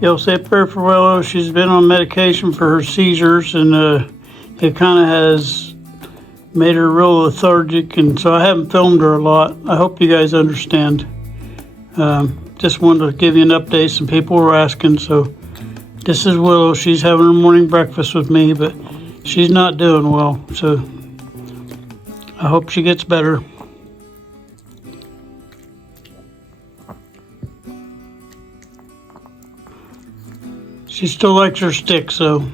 Y'all say a prayer for Willow. She's been on medication for her seizures, and it kind of has made her real lethargic, and so I haven't filmed her a lot. I hope you guys understand. Just wanted to give you an update. Some people were asking, so this is Willow. She's having her morning breakfast with me, but she's not doing well, so I hope she gets better. She still likes her stick, so.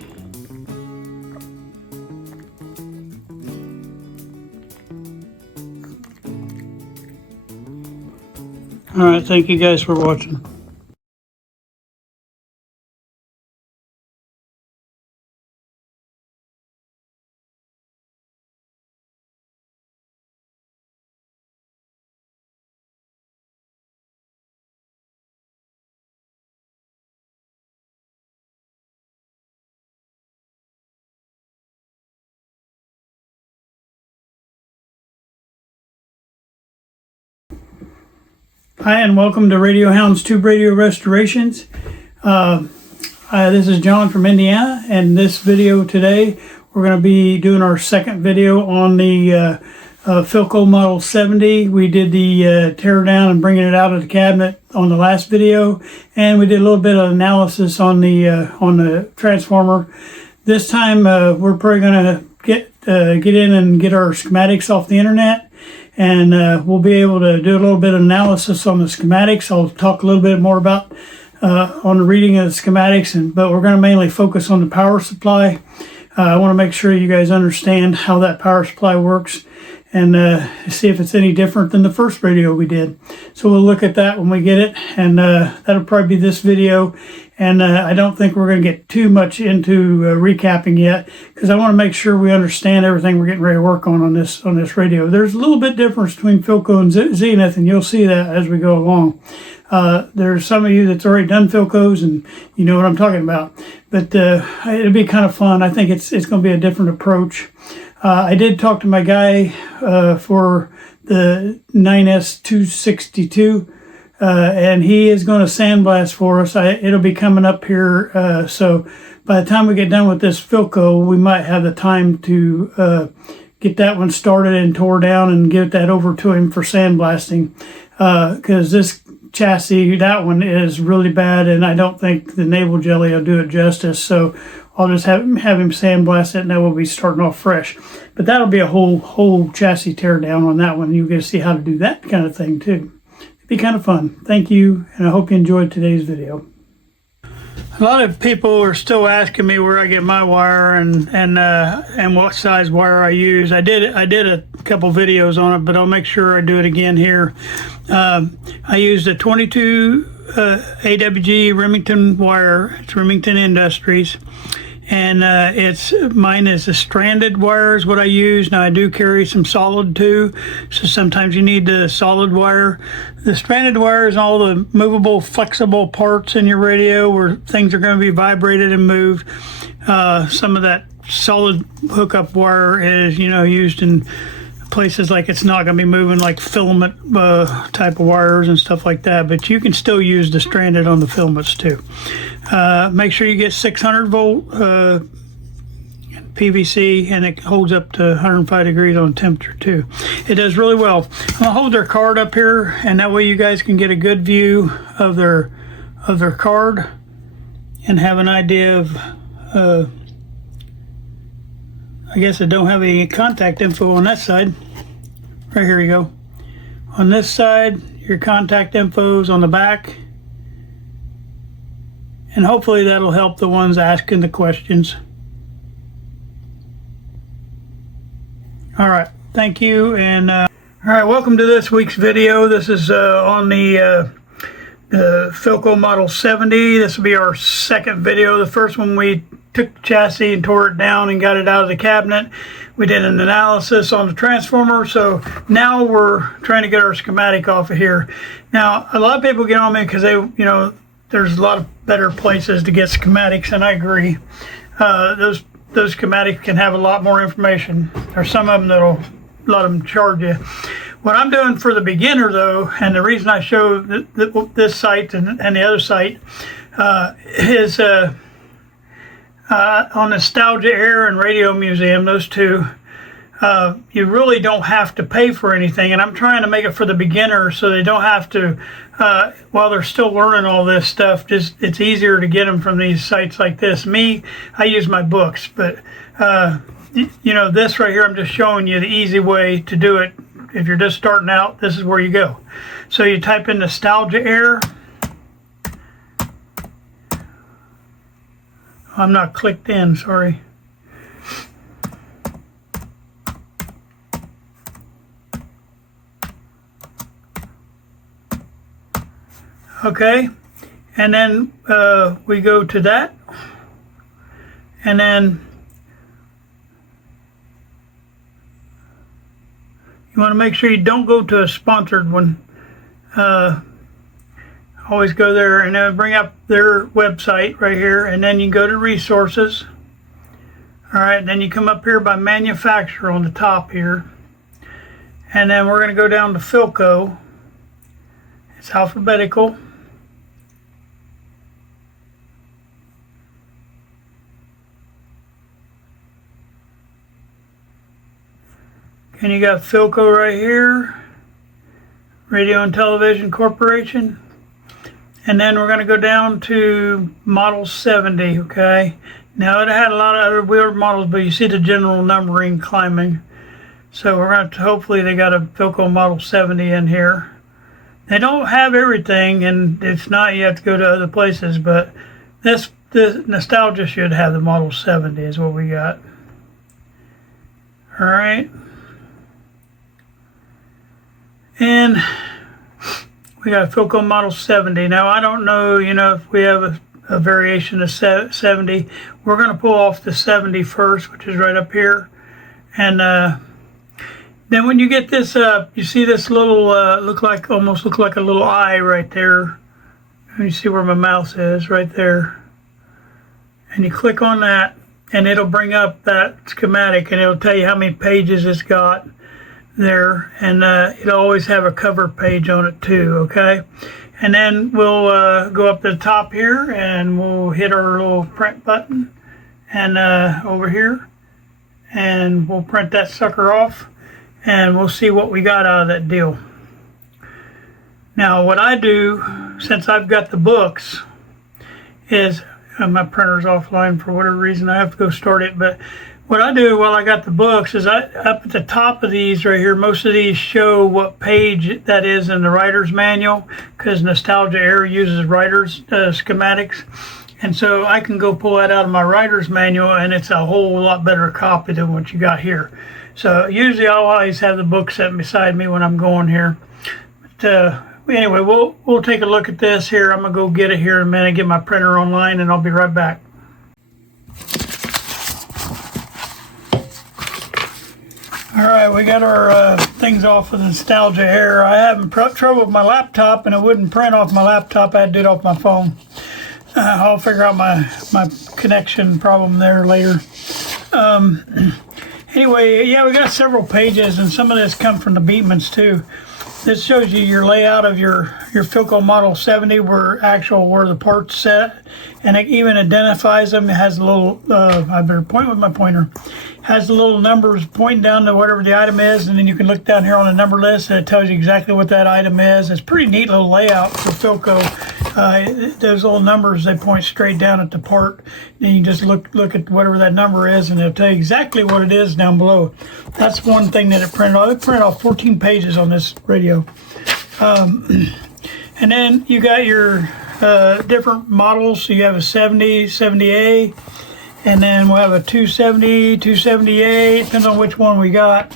All right, thank you guys for watching. Hi, and welcome to Radio Hound's Tube Radio Restorations. This is John from Indiana, and this video today, we're going to be doing our second video on the Philco Model 70. We did the tear down and bringing it out of the cabinet on the last video, and we did a little bit of analysis on the transformer. This time, we're probably going to get in and get our schematics off the internet. And we'll be able to do a little bit of analysis on the schematics. I'll talk a little bit more about on the reading of the schematics, but we're going to mainly focus on the power supply. I want to make sure you guys understand how that power supply works and see if it's any different than the first video we did. So we'll look at that when we get it, and that'll probably be this video. And I don't think we're going to get too much into recapping yet, because I want to make sure we understand everything we're getting ready to work on this radio. There's a little bit difference between Philco and Zenith, and you'll see that as we go along. There's some of you that's already done Philcos, and you know what I'm talking about. But it'll be kind of fun. I think it's going to be a different approach. I did talk to my guy for the 9S262. And he is going to sandblast for us. It'll be coming up here. So by the time we get done with this Philco, we might have the time to get that one started and tore down and get that over to him for sandblasting. Because this chassis, that one is really bad, and I don't think the navel jelly will do it justice. So I'll just have him sandblast it, and then we'll be starting off fresh. But that'll be a whole chassis tear down on that one. You'll get to see how to do that kind of thing too. Be kind of fun. Thank you, and I hope you enjoyed today's video. A lot of people are still asking me where I get my wire and what size wire I use. I did a couple videos on it, but I'll make sure I do it again here. I used a 22 AWG Remington wire. It's Remington Industries. And mine is a stranded wire is what I use. Now I do carry some solid too, so sometimes you need the solid wire. The stranded wire is all the movable, flexible parts in your radio where things are going to be vibrated and moved. Some of that solid hookup wire is, used in places like it's not going to be moving, like filament type of wires and stuff like that, but you can still use the stranded on the filaments too. Make sure you get 600 volt PVC, and it holds up to 105 degrees on temperature too. It does really well. I'll hold their card up here, and that way you guys can get a good view of their card and have an idea of I guess I don't have any contact info on that side. Right here you go. On this side, your contact info is on the back. And hopefully that'll help the ones asking the questions. All right, thank you. And all right, welcome to this week's video. This is on the Philco Model 70. This will be our second video. The first one we took the chassis and tore it down and got it out of the cabinet. We did an analysis on the transformer, so now we're trying to get our schematic off of here. Now, a lot of people get on me because there's a lot of better places to get schematics, and I agree. Those schematics can have a lot more information. There's some of them that'll let them charge you. What I'm doing for the beginner, though, and the reason I show this site and the other site is on Nostalgia Air and Radio Museum, those two, you really don't have to pay for anything. And I'm trying to make it for the beginner so they don't have to, while they're still learning all this stuff, it's easier to get them from these sites like this. Me, I use my books, but this right here, I'm just showing you the easy way to do it. If you're just starting out, this is where you go. So you type in Nostalgia Air. I'm not clicked in, sorry. Okay, and then we go to that, and then you want to make sure you don't go to a sponsored one. Always go there and then bring up their website right here, and then you go to resources. All right, then you come up here by manufacturer on the top here, and then we're going to go down to Philco. It's alphabetical. And you got Philco right here, Radio and Television Corporation. And then we're going to go down to Model 70, okay? Now it had a lot of other weird models, but you see the general numbering climbing. So we're going to, hopefully they got a Philco Model 70 in here. They don't have everything, and it's not, you have to go to other places, but this Nostalgia should have the Model 70 is what we got. All right. And we got a Philco Model 70. Now, I don't know, if we have a variation of 70. We're going to pull off the 70 first, which is right up here. And then when you get this up, you see this little, almost look like a little eye right there. And you see where my mouse is, right there. And you click on that, and it'll bring up that schematic, and it'll tell you how many pages it's got there, and it'll always have a cover page on it too, okay? And then we'll go up to the top here, and we'll hit our little print button, and over here, and we'll print that sucker off, and we'll see what we got out of that deal. Now, what I do, since I've got the books, is my printer's offline for whatever reason. I have to go start it, but what I do while I got the books is up at the top of these right here, most of these show what page that is in the writer's manual, because Nostalgia Air uses writer's schematics. And so I can go pull that out of my writer's manual, and it's a whole lot better copy than what you got here. So usually I'll always have the book sitting beside me when I'm going here. But anyway, we'll take a look at this here. I'm going to go get it here in a minute, get my printer online, and I'll be right back. All right, we got our things off of the Nostalgia Air. I having trouble with my laptop, and it wouldn't print off my laptop. I had to do it off my phone. I'll figure out my connection problem there later. Anyway, yeah, we got several pages, and some of this come from the Beatmans too. This shows you your layout of your Philco Model 70, where the parts set, and it even identifies them. It has a little, I better point with my pointer, has the little numbers pointing down to whatever the item is, and then you can look down here on the number list, and it tells you exactly what that item is. It's a pretty neat little layout for Philco. Those little numbers, they point straight down at the part. Then you just look at whatever that number is, and it'll tell you exactly what it is down below. That's one thing that it printed off. It printed off 14 pages on this radio. And then you got your different models. So you have a 70, 70A, and then we'll have a 270, 278, depends on which one we got.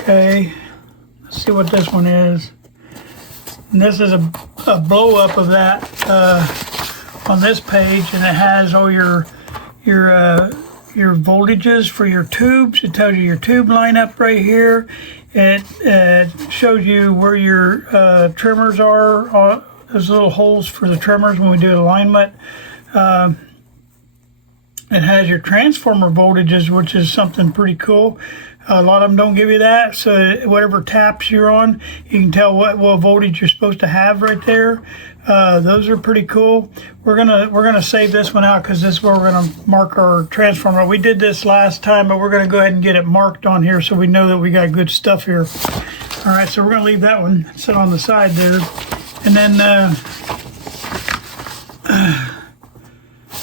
Okay, let's see what this one is. And this is a blow up of that. on this page, and it has all your voltages for your tubes. It tells you your tube lineup right here. It shows you where your trimmers are. Those little holes for the trimmers when we do alignment. It has your transformer voltages, which is something pretty cool. A lot of them don't give you that, so whatever taps you're on, you can tell what voltage you're supposed to have right there. Those are pretty cool. We're gonna save this one out because this is where we're gonna mark our transformer. We did this last time, but we're gonna go ahead and get it marked on here so we know that we got good stuff here. All right, so we're gonna leave that one sit on the side there, and then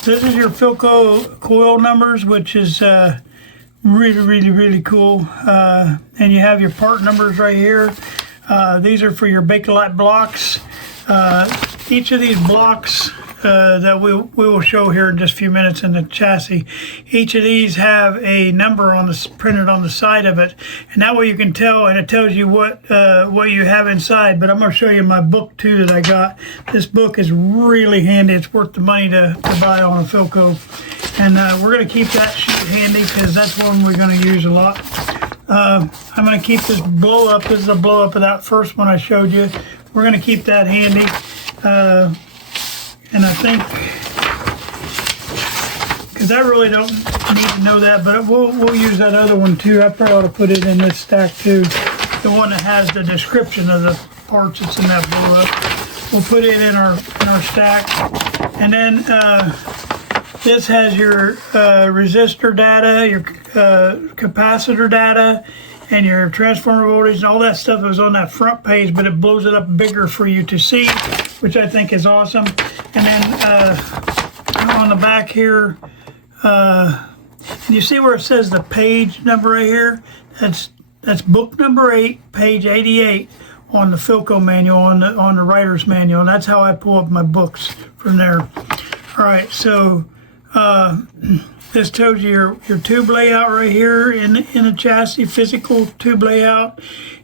this is your Philco coil numbers, which is really cool. And you have your part numbers right here. These are for your Bakelite blocks. Each of these blocks that we will show here in just a few minutes in the chassis, each of these have a number on the printed on the side of it, and that way you can tell, and it tells you what you have inside. But I'm going to show you my book too that I got. This book is really handy. It's worth the money to buy on a Philco, and we're going to keep that sheet handy because that's one we're going to use a lot. I'm going to keep this blow up. This is a blow up of that first one I showed you. We're going to keep that handy. And I think, because I really don't need to know that, but we'll use that other one too. I probably ought to put it in this stack too. The one that has the description of the parts that's in that blow up. We'll put it in our stack. And then this has your resistor data, your capacitor data, and your transformer voltage, and all that stuff is on that front page, but it blows it up bigger for you to see, which I think is awesome. And then on the back here, you see where it says the page number right here? That's book number 8, page 88 on the Philco manual, on the writer's manual, and that's how I pull up my books from there. All right, so this tells you your tube layout right here in the chassis, physical tube layout.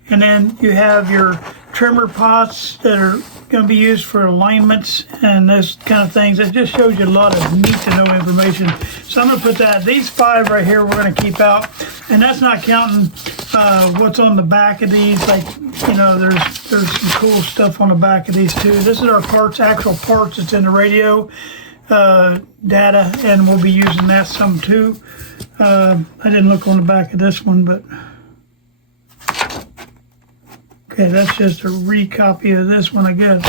And then you have your trimmer pots that are going to be used for alignments and this kind of things. It just shows you a lot of need to know information. So I'm going to put that, these 5 right here we're going to keep out. And that's not counting what's on the back of these. Like, you know, there's some cool stuff on the back of these too. This is our parts, actual parts that's in the radio data, and we'll be using that some too. I didn't look on the back of this one, but okay, that's just a recopy of this one, I guess.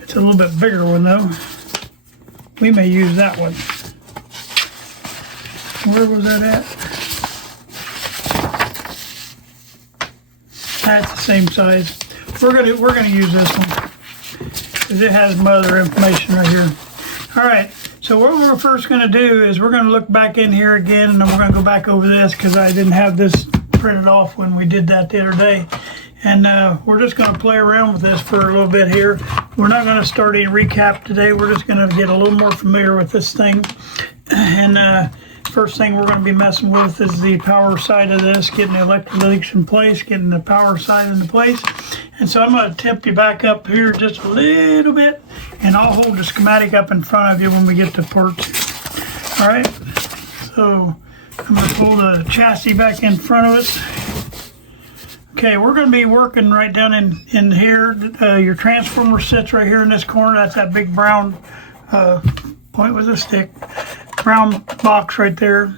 It's a little bit bigger one though. We may use that one. Where was that at? That's the same size. We're gonna use this one because it has my other information right here. All right, so what we're first going to do is we're going to look back in here again, and then we're going to go back over this because I didn't have this printed off when we did that the other day. And we're just going to play around with this for a little bit here. We're not going to start any recap today. We're just going to get a little more familiar with this thing. And first thing we're going to be messing with is the power side of this, getting the electrolytics in place, getting the power side into place. And so I'm going to tip you back up here just a little bit, and I'll hold the schematic up in front of you when we get to parts. All right, so I'm going to pull the chassis back in front of us. Okay, we're going to be working right down in here. Your transformer sits right here in this corner. That's that big brown, point with a stick, brown box right there.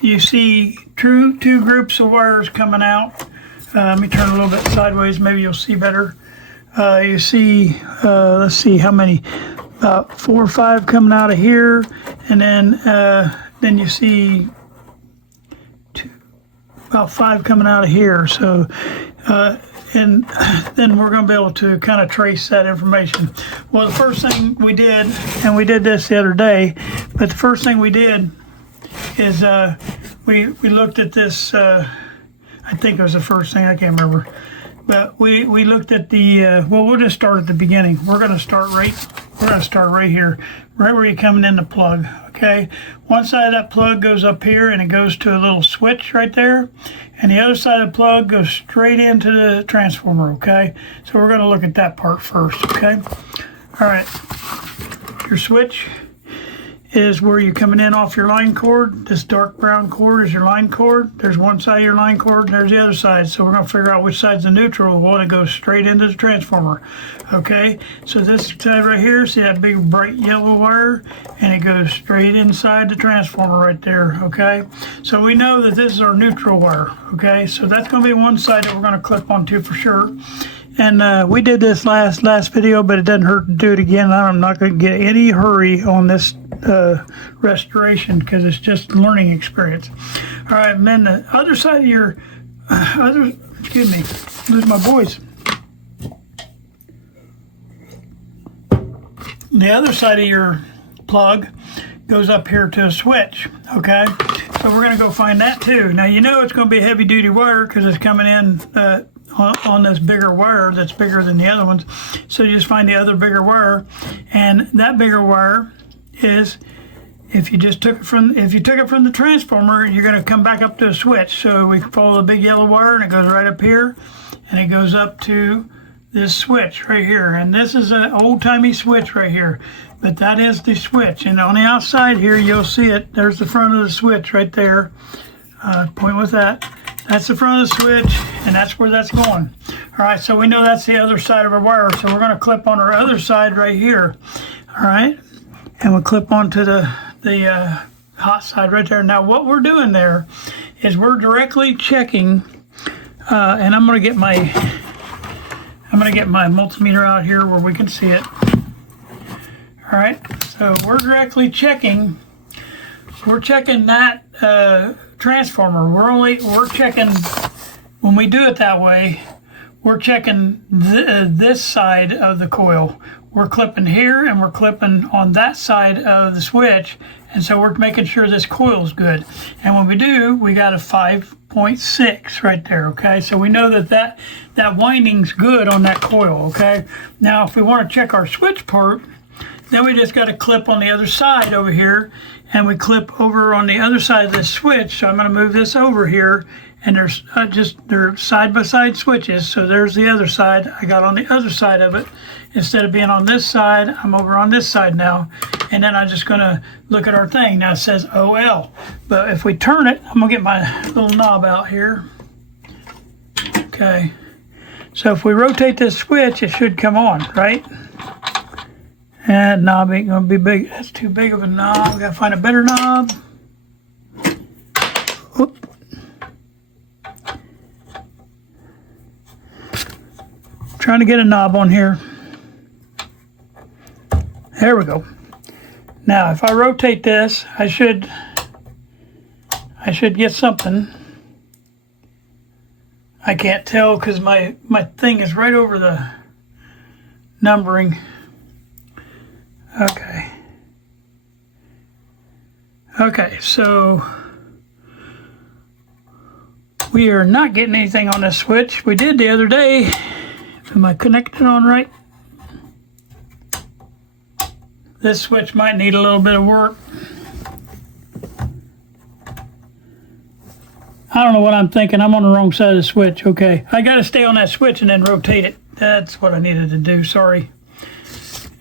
You see two groups of wires coming out. Let me turn a little bit sideways, maybe you'll see better. You see, let's see how many, about 4 or 5 coming out of here, and then you see about 5 coming out of here. So, and then we're going to be able to kind of trace that information. Well, the first thing we did, and we did this the other day, but the first thing we did is we looked at this. I think it was the first thing, I can't remember. But we looked at the, well, we'll just start at the beginning. We're going to start right here, right where you're coming in the plug, okay? One side of that plug goes up here and it goes to a little switch right there. And the other side of the plug goes straight into the transformer, okay? So we're going to look at that part first, okay? All right, your switch is where you're coming in off your line cord. This dark brown cord is your line cord. There's one side of your line cord and there's the other side. So we're going to figure out which side's the neutral. We want to go straight into the transformer. Okay, so this side right here, see that big bright yellow wire? And it goes straight inside the transformer right there. Okay, so we know that this is our neutral wire. Okay, so that's going to be one side that we're going to clip onto for sure. And we did this last video, but it doesn't hurt to do it again. I'm not going to get any hurry on this restoration because it's just a learning experience. All right, and then the other side of your excuse me, lose my voice. The other side of your plug goes up here to a switch. Okay, so we're going to go find that too. Now you know it's going to be a heavy duty wire because it's coming in on this bigger wire that's bigger than the other ones. So you just find the other bigger wire, and that bigger wire is, if you took it from the transformer, you're going to come back up to a switch. So we follow the big yellow wire and it goes right up here and it goes up to this switch right here. And this is an old-timey switch right here, but that is the switch. And on the outside here, you'll see it. There's the front of the switch right there. Point with that. That's the front of the switch, and that's where that's going. All right, so we know that's the other side of our wire, so we're going to clip on our other side right here. All right, and we'll clip onto the hot side right there. Now, what we're doing there is we're directly checking, and I'm going to get my multimeter out here where we can see it. All right, so we're directly checking. We're checking that transformer. We're checking, when we do it that way, we're checking this side of the coil. We're clipping here and we're clipping on that side of the switch, and so we're making sure this coil's good. And when we do, we got a 5.6 right there. Okay, so we know that winding's good on that coil. Okay, now if we want to check our switch part, then we just got to clip on the other side over here, and we clip over on the other side of this switch. So I'm going to move this over here, and they're side-by-side switches. So there's the other side. I got on the other side of it. Instead of being on this side, I'm over on this side now. And then I'm just going to look at our thing. Now it says OL. But if we turn it, I'm going to get my little knob out here. Okay. So if we rotate this switch, it should come on, right? And knob ain't gonna be big. That's too big of a knob. We gotta find a better knob. Oop. Trying to get a knob on here. There we go. Now, if I rotate this, I should get something. I can't tell because my thing is right over the numbering. Okay, so we are not getting anything on this switch. We did the other day. Am I connected on right? This switch might need a little bit of work. I don't know what I'm thinking. I'm on the wrong side of the switch. Okay, I got to stay on that switch and then rotate it. That's what I needed to do. Sorry.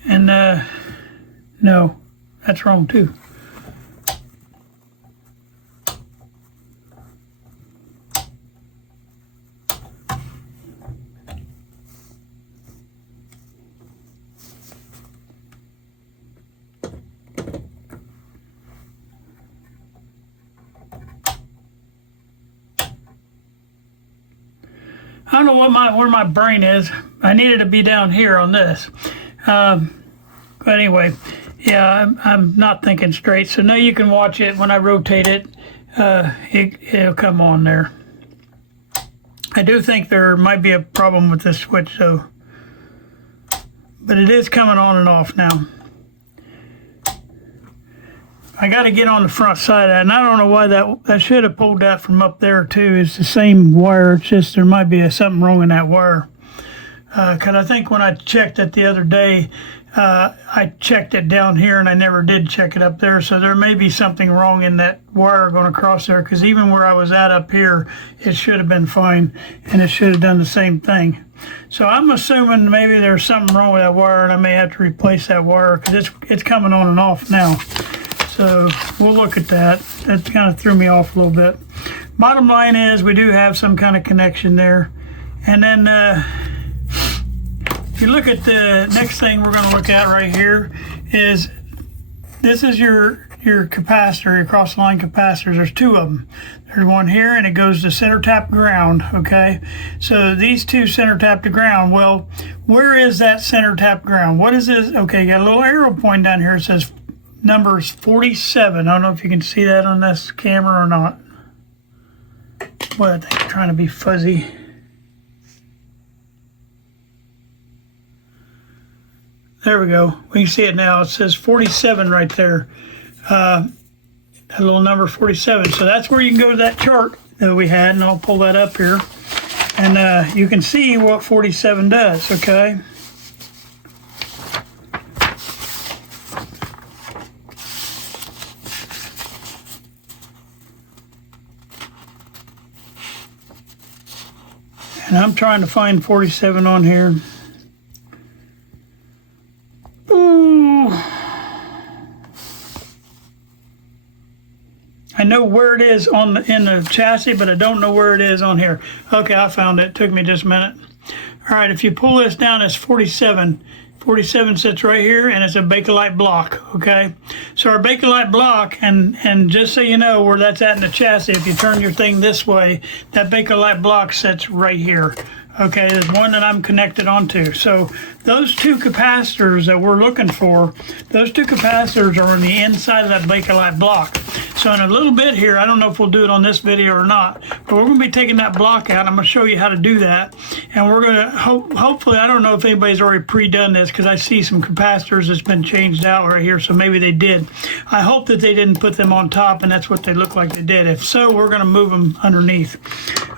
And no, that's wrong too. I don't know where my brain is. I needed to be down here on this. But anyway, yeah, I'm not thinking straight. So now you can watch it when I rotate it. It'll come on there. I do think there might be a problem with this switch though. But it is coming on and off now. I got to get on the front side of that, and I don't know why that should have pulled that from up there too. It's the same wire. It's just there might be something wrong in that wire. Because I think when I checked it the other day, I checked it down here and I never did check it up there, so there may be something wrong in that wire going across there, because even where I was at up here, it should have been fine and it should have done the same thing. So I'm assuming maybe there's something wrong with that wire and I may have to replace that wire, because it's coming on and off now. So we'll look at that. That kind of threw me off a little bit. Bottom line is we do have some kind of connection there. And then if you look at the next thing we're going to look at right here, is this is your capacitor, your cross-line capacitors. There's two of them. There's one here and it goes to center tap ground, okay? So these two center tap to ground. Well, where is that center tap ground? What is this? Okay, you got a little arrow pointing down here. It says numbers 47. I don't know if you can see that on this camera or not. Well, I think I'm trying to be fuzzy. There we go. We can see it now. It says 47 right there. A little number 47. So that's where you can go to that chart that we had, and I'll pull that up here. And you can see what 47 does, okay? And I'm trying to find 47 on here. Ooh. I know where it is in the chassis, but I don't know where it is on here. Okay, I found it. Took me just a minute. All right, if you pull this down, it's 47. 47 sits right here, and it's a Bakelite block, okay? So our Bakelite block, and just so you know where that's at in the chassis, if you turn your thing this way, that Bakelite block sits right here. Okay, there's one that I'm connected onto. So those two capacitors that we're looking for, those two capacitors are on the inside of that Bakelite block. So in a little bit here, I don't know if we'll do it on this video or not, but we're going to be taking that block out. I'm going to show you how to do that. And we're going to, hopefully, I don't know if anybody's already pre-done this, because I see some capacitors that's been changed out right here, so maybe they did. I hope that they didn't put them on top, and that's what they look like they did. If so, we're going to move them underneath.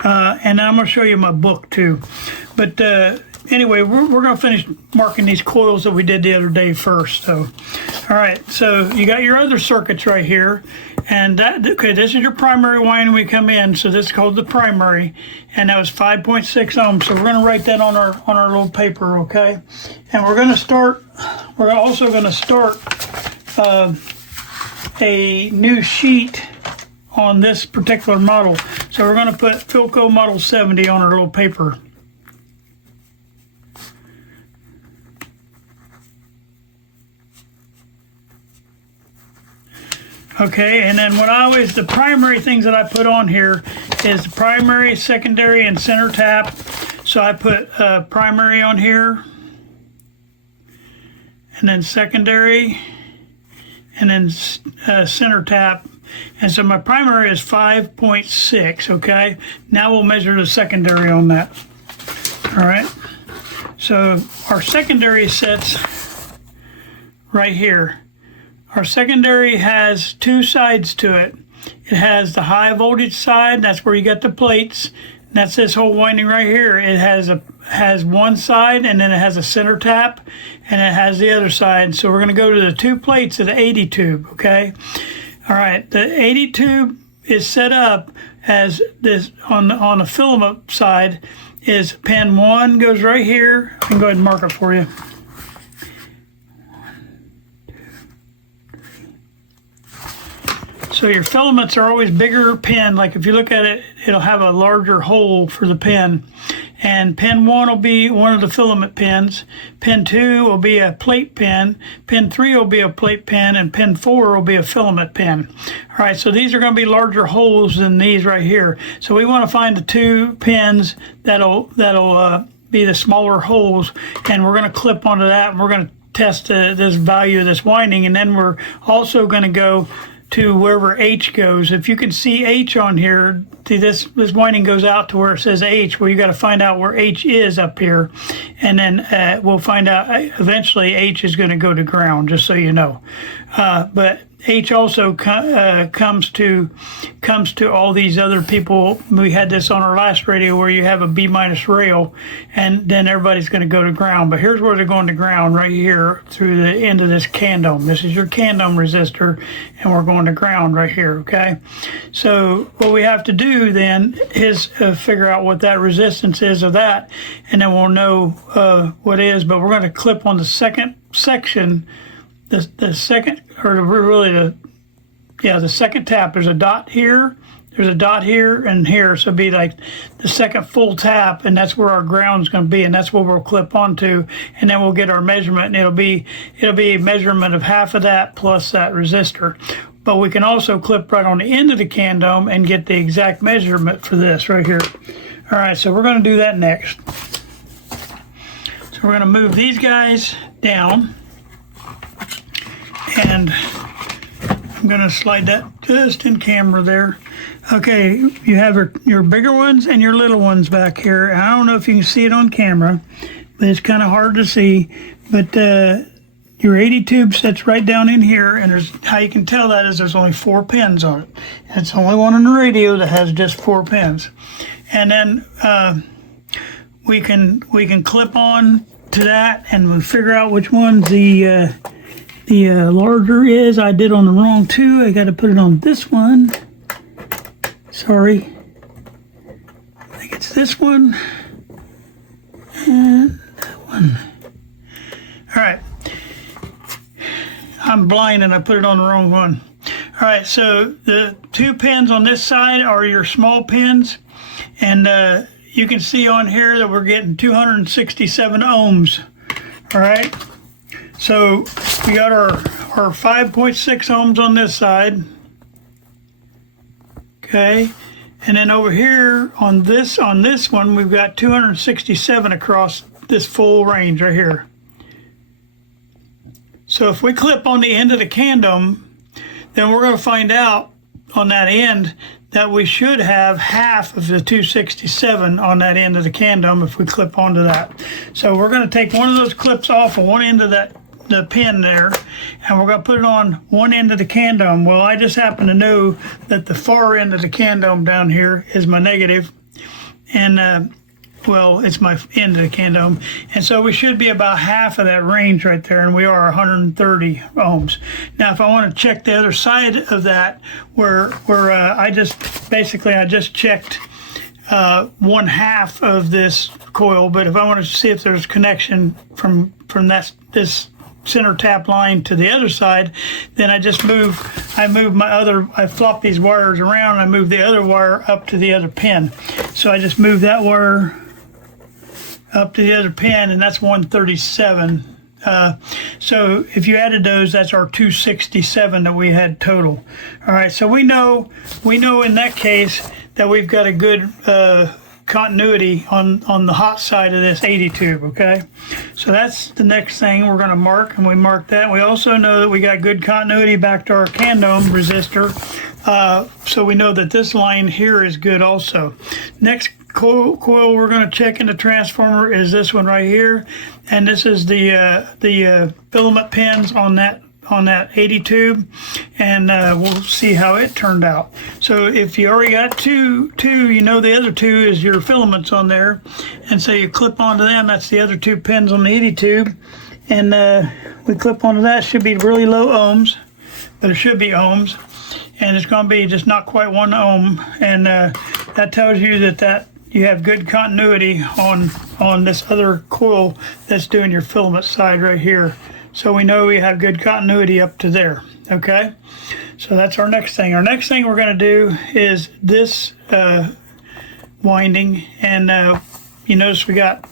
And I'm going to show you my book too. But anyway, we're going to finish marking these coils that we did the other day first. So, all right, so you got your other circuits right here. And that, okay, this is your primary winding we come in. So this is called the primary. And that was 5.6 ohms. So we're going to write that on our little paper, okay? And we're going to start, we're also going to start a new sheet on this particular model. So we're going to put Philco Model 70 on our little paper. Okay, and then the primary things that I put on here is the primary, secondary, and center tap. So I put primary on here, and then secondary, and then center tap. And so my primary is 5.6, okay? Now we'll measure the secondary on that. All right, so our secondary sets right here. Our secondary has two sides to it. It has the high voltage side, that's where you got the plates. That's this whole winding right here. It has one side, and then it has a center tap, and it has the other side. So we're going to go to the two plates of the 80 tube, okay? All right, the 80 tube is set up as this on the filament side is pin 1 goes right here. I can go ahead and mark it for you. So your filaments are always bigger pin. Like if you look at it, it'll have a larger hole for the pin. And pin 1 will be one of the filament pins. Pin 2 will be a plate pin. Pin 3 will be a plate pin, and pin 4 will be a filament pin. All right, so these are going to be larger holes than these right here. So we want to find the two pins that'll be the smaller holes, and we're going to clip onto that, and we're going to test this value of this winding, and then we're also going to go to wherever H goes. If you can see H on here, see this winding goes out to where it says H. Well, you got to find out where H is up here, and then we'll find out eventually H is going to go to ground, just so you know. But H also comes to all these other people. We had this on our last radio where you have a B minus rail, and then everybody's going to go to ground. But here's where they're going to ground, right here through the end of this candome. This is your candome resistor, and we're going to ground right here. Okay, so what we have to do then is figure out what that resistance is of that, and then we'll know what it is. But we're going to clip on the second section. The second, or really the second tap. There's a dot here, there's a dot here, and here. So it'd be like the second full tap, and that's where our ground's going to be, and that's what we'll clip onto, and then we'll get our measurement, and it'll be a measurement of half of that plus that resistor. But we can also clip right on the end of the candome and get the exact measurement for this right here. All right, so we're going to do that next. So we're going to move these guys down. And I'm going to slide that just in camera there. Okay, you have your bigger ones and your little ones back here. And I don't know if you can see it on camera, but it's kind of hard to see. But your 80 tube sits right down in here, and there's how you can tell that is there's only 4 pins on it. And it's the only one on the radio that has just 4 pins. And then we can clip on to that, and we figure out which one's the larger is. I did on the wrong two. I got to put it on this one. Sorry. I think it's this one and that one. All right. I'm blind and I put it on the wrong one. All right, so the 2 pins on this side are your small pins, and you can see on here that we're getting 267 ohms. All right. So we got our 5.6 ohms on this side, okay, and then over here on this one we've got 267 across this full range right here. So if we clip on the end of the candome, then we're going to find out on that end that we should have half of the 267 on that end of the candome if we clip onto that. So we're going to take one of those clips off of one end of the pin there, and we're going to put it on one end of the candome. Well, I just happen to know that the far end of the candome down here is my negative, and well, it's my end of the candome, and so we should be about half of that range right there, and we are 130 ohms. Now, if I want to check the other side of that, where I just checked 1/2 of this coil, but if I want to see if there's connection from this center tap line to the other side, then I flop these wires around, and I move the other wire up to the other pin. So I just move that wire up to the other pin, and that's 137. So if you added those, that's our 267 that we had total. All right, so we know in that case that we've got a good continuity on the hot side of this 80 tube, okay? So that's the next thing we're going to mark, and we mark that. We also know that we got good continuity back to our candome resistor, so we know that this line here is good also. Next coil we're going to check in the transformer is this one right here, and this is the filament pins on that 80 tube, and we'll see how it turned out. So if you already got two, you know the other 2 is your filaments on there, and so you clip onto them. That's the other 2 pins on the 80 tube, and we clip onto that. Should be really low ohms, but it should be ohms, and it's going to be just not quite 1 ohm, and that tells you that you have good continuity on this other coil that's doing your filament side right here. So we know we have good continuity up to there, okay? So that's our next thing. Our next thing we're going to do is this winding, and you notice we got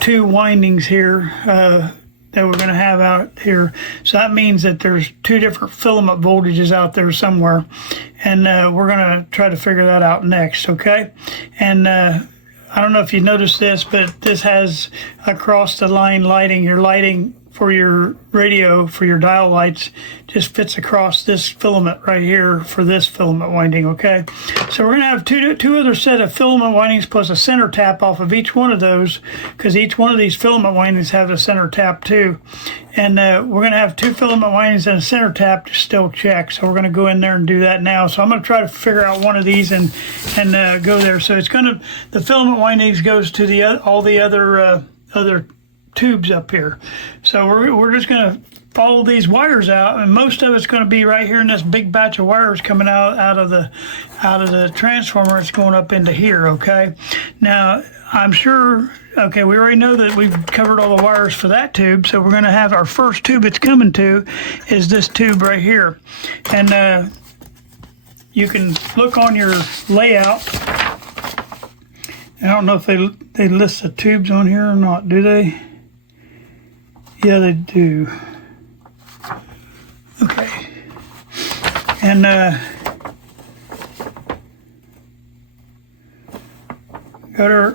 2 windings here that we're going to have out here. So that means that there's 2 different filament voltages out there somewhere, and we're going to try to figure that out next, okay? And I don't know if you noticed this, but this has across the line lighting. Your lighting for your radio, for your dial lights, just fits across this filament right here for this filament winding, okay? So we're gonna have two other set of filament windings plus a center tap off of each one of those, because each one of these filament windings have a center tap too. And we're gonna have 2 filament windings and a center tap to still check. So we're gonna go in there and do that now. So I'm gonna try to figure out one of these and go there. So it's gonna, the filament windings goes to the all the other tubes up here. So we're just going to follow these wires out, and most of it's going to be right here in this big batch of wires coming out of the transformer. It's going up into here, okay? Now I'm sure, okay, we already know that we've covered all the wires for that tube, so we're going to have our first tube it's coming to is this tube right here. And you can look on your layout. I don't know if they list the tubes on here or not, do they? Yeah, they do. Okay. And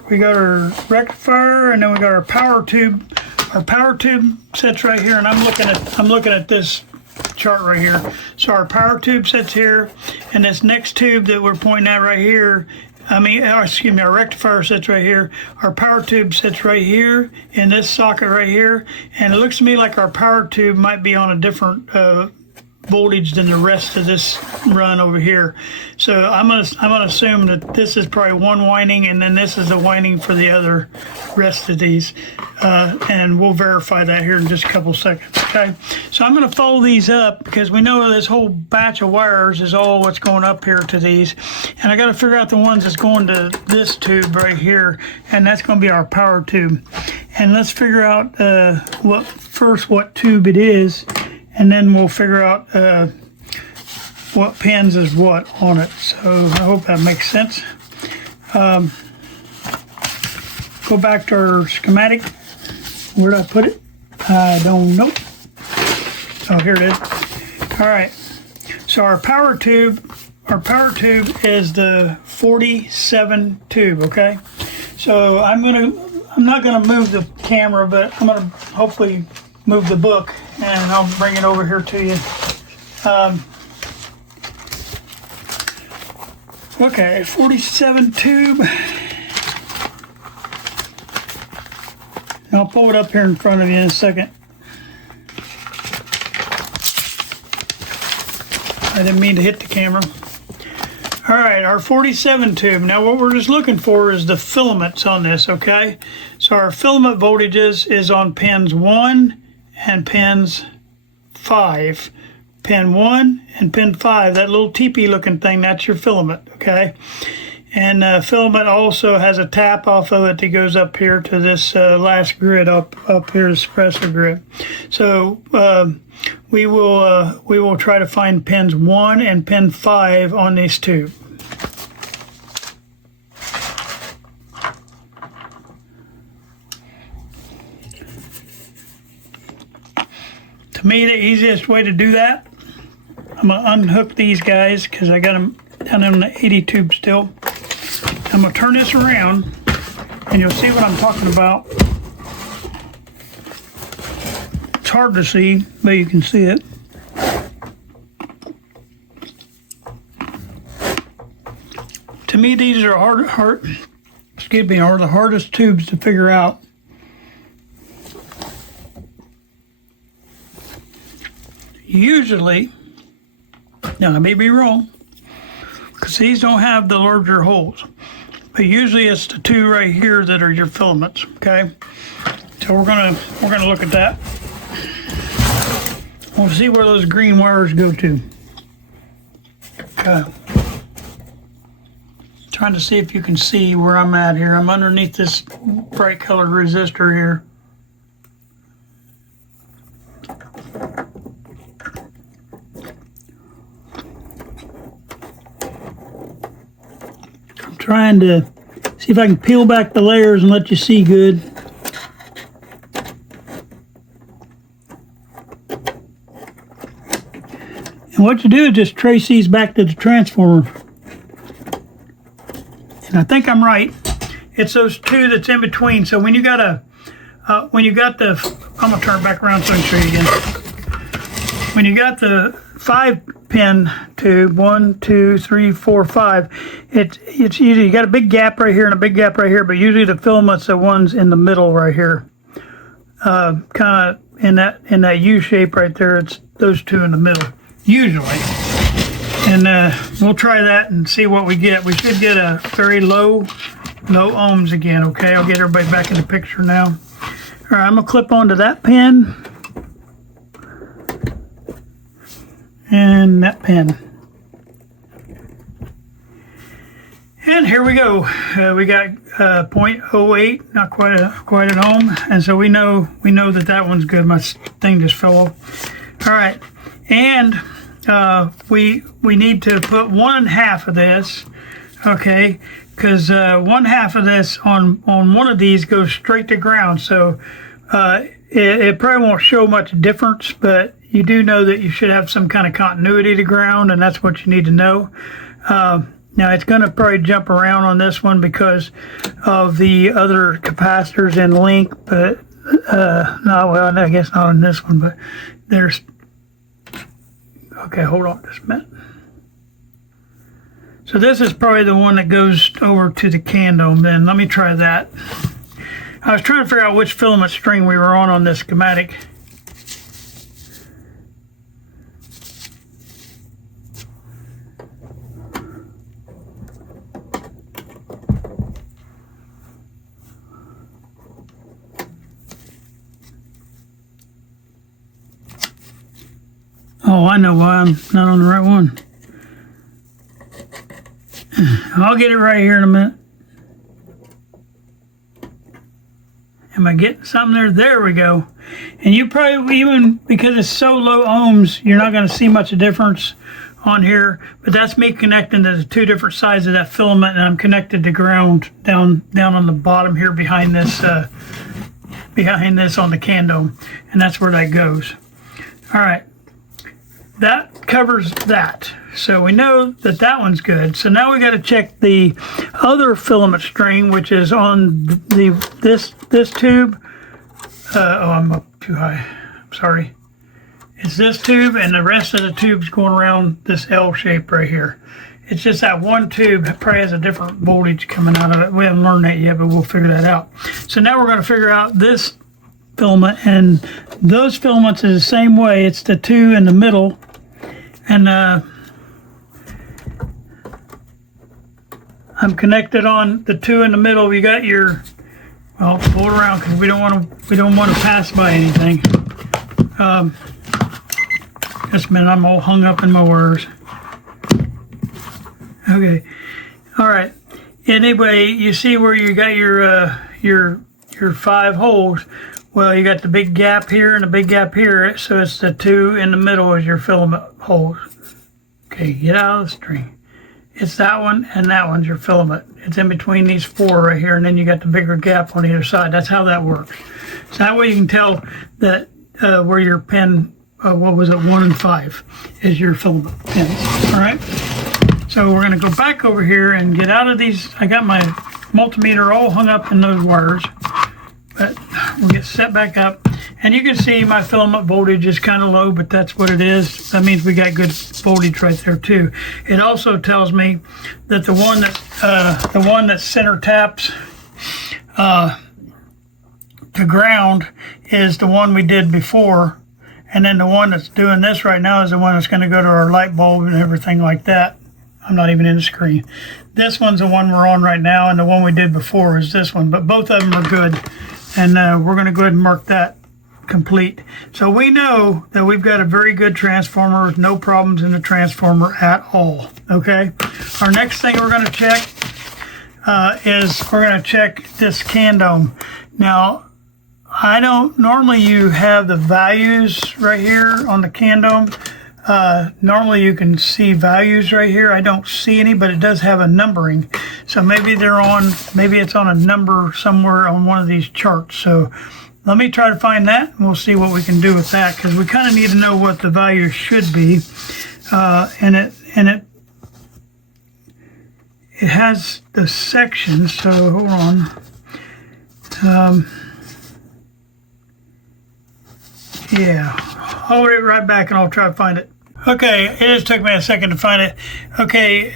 we got our rectifier, and then we got our power tube. Our power tube sits right here, and I'm looking at this chart right here. So our power tube sits here, and this next tube that we're pointing at right here, our rectifier sits right here. Our power tube sits right here in this socket right here. And it looks to me like our power tube might be on a different voltage than the rest of this run over here. So I'm gonna assume that this is probably one winding, and then this is the winding for the other rest of these. And we'll verify that here in just a couple seconds, okay? So I'm gonna follow these up because we know this whole batch of wires is all what's going up here to these. And I gotta figure out the ones that's going to this tube right here, and that's gonna be our power tube. And let's figure out what tube it is, and then we'll figure out what pins is what on it. So I hope that makes sense. Go back to our schematic. Where did I put it? I don't know. Oh, here it is. All right. So our power tube is the 47 tube, okay? So I'm not gonna move the camera, but I'm gonna hopefully move the book, and I'll bring it over here to you. Okay, 47 tube. I'll pull it up here in front of you in a second. I didn't mean to hit the camera. All right, our 47 tube. Now what we're just looking for is the filaments on this, okay? So our filament voltages is on pins 1 and pins 5. Pin 1 and pin 5, that little teepee looking thing, that's your filament, okay? And filament also has a tap off of it that goes up here to this last grid up here, the suppressor grid. So we will try to find pins 1 and pin 5 on this tube. To me, the easiest way to do that, I'm going to unhook these guys because I got them down on the 80 tube still. I'm going to turn this around and you'll see what I'm talking about. It's hard to see, but you can see it. To me, these are are the hardest tubes to figure out. Usually, now I may be wrong, because these don't have the larger holes, but usually it's the 2 right here that are your filaments. Okay, so we're gonna look at that. We'll see where those green wires go to. Okay, trying to see if you can see where I'm at here. I'm underneath this bright colored resistor here. Trying to see if I can peel back the layers and let you see good. And what you do is just trace these back to the transformer. And I think I'm right. It's those 2 that's in between. So when you got a when you got the, I'm gonna turn it back around so I can show you again. When you got the 5-pin tube, 1, 2, 3, 4, 5, it's usually, you got a big gap right here and a big gap right here, but usually the filament's the ones in the middle right here. Kind of in that U shape right there, it's those two in the middle, usually. And we'll try that and see what we get. We should get a very low ohms again, okay? I'll get everybody back in the picture now. All right, I'm gonna clip onto that pin and that pin. And here we go. We got 0.08, not quite an ohm, and so we know that one's good. My thing just fell off. All right, and we need to put 1/2 of this, okay? Because 1/2 of this on one of these goes straight to ground, so it probably won't show much difference, but you do know that you should have some kind of continuity to ground, and that's what you need to know. Now it's going to probably jump around on this one because of the other capacitors in link, but no, well, I guess not on this one, but there's, okay, hold on just a minute. So this is probably the one that goes over to the candom. Then let me try that. I was trying to figure out which filament string we were on this schematic. Oh, I know why I'm not on the right one. I'll get it right here in a minute. Am I getting something there? There we go. And you probably, even because it's so low ohms, you're not going to see much difference on here. But that's me connecting to the two different sides of that filament, and I'm connected to ground down on the bottom here behind this on the candom, and that's where that goes. All right. That covers that. So we know that that one's good. So now we got to check the other filament string, which is on this tube. Oh, I'm up too high. I'm sorry. It's this tube, and the rest of the tube's going around this L shape right here. It's just that one tube probably has a different voltage coming out of it. We haven't learned that yet, but we'll figure that out. So now we're going to figure out this filament, and those filaments is the same way. It's the two in the middle. And I'm connected on the two in the middle. You got your, well, pull it around because we don't want to pass by anything. Just a minute, I'm all hung up in my words. Okay, all right. Anyway, you see where you got your 5 holes. Well, you got the big gap here and the big gap here, so it's the two in the middle as your filament holes. Okay, get out of the string. It's that one and that one's your filament. It's in between these 4 right here, and then you got the bigger gap on either side. That's how that works. So that way you can tell that where your pin, what was it, 1 and 5 is your filament pins. All right. So we're going to go back over here and get out of these. I got my multimeter all hung up in those wires. But we'll get set back up, and you can see my filament voltage is kind of low, but that's what it is. That means we got good voltage right there too. It also tells me that the one that center taps to ground is the one we did before, and then the one that's doing this right now is the one that's going to go to our light bulb and everything like that. I'm not even in the screen. This one's the one we're on right now, and the one we did before is this one, but both of them are good. And we're going to go ahead and mark that complete. So we know that we've got a very good transformer with no problems in the transformer at all. Okay. Our next thing we're going to check is we're going to check this candom. Now, I don't normally you have the values right here on the candom. Normally you can see values right here. I don't see any, but it does have a numbering. So maybe it's on a number somewhere on one of these charts. So let me try to find that, and we'll see what we can do with that, because we kind of need to know what the value should be. And it has the sections. So hold on. Yeah, hold it right back and I'll try to find it. Okay, it just took me a second to find it. Okay,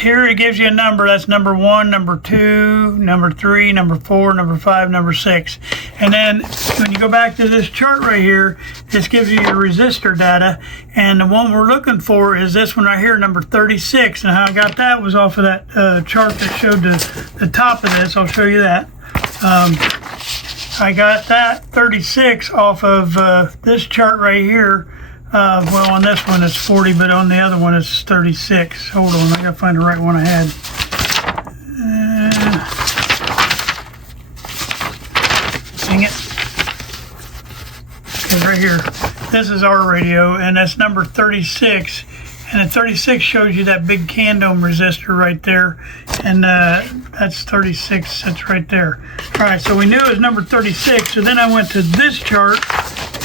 here it gives you a number. That's number 1, number 2, number 3, number 4, number 5, number 6. And then when you go back to this chart right here, this gives you your resistor data. And the one we're looking for is this one right here, number 36. And how I got that was off of that chart that showed the top of this. I'll show you that. I got that 36 off of this chart right here. Well, on this one it's 40, but on the other one it's 36. Hold on, I gotta find the right one I had. Dang it. Okay, right here. This is our radio, and that's number 36. And the 36 shows you that big can-dome resistor right there. And that's 36, that's right there. All right, so we knew it was number 36. So then I went to this chart,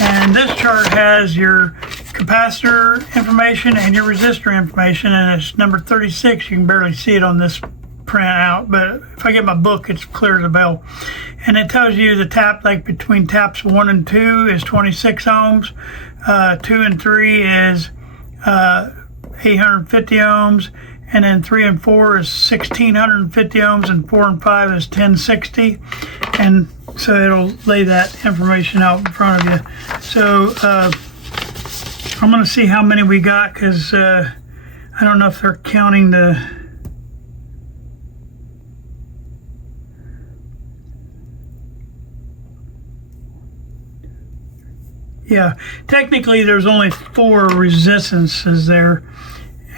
and this chart has your capacitor information and your resistor information, and it's number 36. You can barely see it on this printout, but if I get my book, it's clear as a bell. And it tells you the tap, like between taps 1 and 2 is 26 ohms, 2 and 3 is 850 ohms, and then 3 and 4 is 1650 ohms, and 4 and 5 is 1060. And so it'll lay that information out in front of you. So I'm going to see how many we got, because I don't know if they're counting the... Yeah, technically there's only 4 resistances there,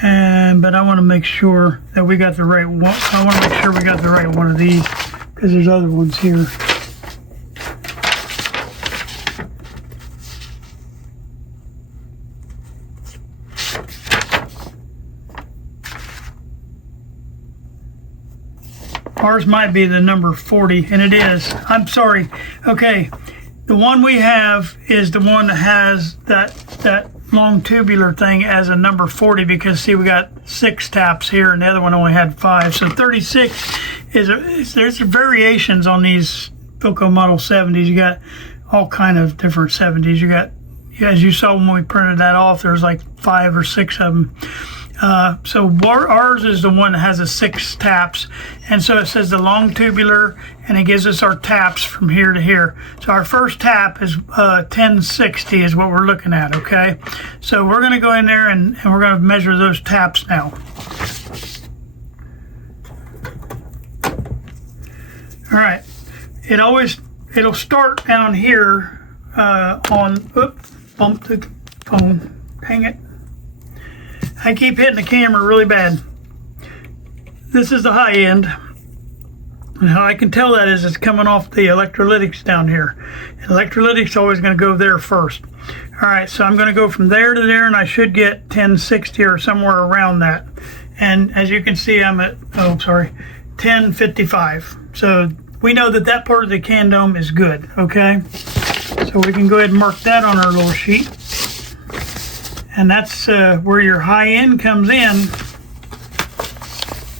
but I want to make sure that we got the right one. I want to make sure we got the right one of these, because there's other ones here. Ours might be the number 40, and it is. I'm sorry. Okay, the one we have is the one that has that long tubular thing as a number 40, because see, we got 6 taps here, and the other one only had 5. So 36 there's variations on these Philco Model 70s. You got all kind of different 70s. You got, as you saw when we printed that off, there's like 5 or 6 of them. So ours is the one that has the 6 taps, and so it says the long tubular, and it gives us our taps from here to here. So our first tap is 1060 is what we're looking at. Okay, so we're going to go in there and we're going to measure those taps now. All right, it'll start down here on, oops, bump the phone, hang it. I keep hitting the camera really bad. This is the high end. And how I can tell that is it's coming off the electrolytics down here. And electrolytics always going to go there first. All right, so I'm going to go from there to there, and I should get 1060 or somewhere around that. And as you can see, I'm at, 1055. So we know that that part of the can dome is good, okay? So we can go ahead and mark that on our little sheet. And that's where your high end comes in.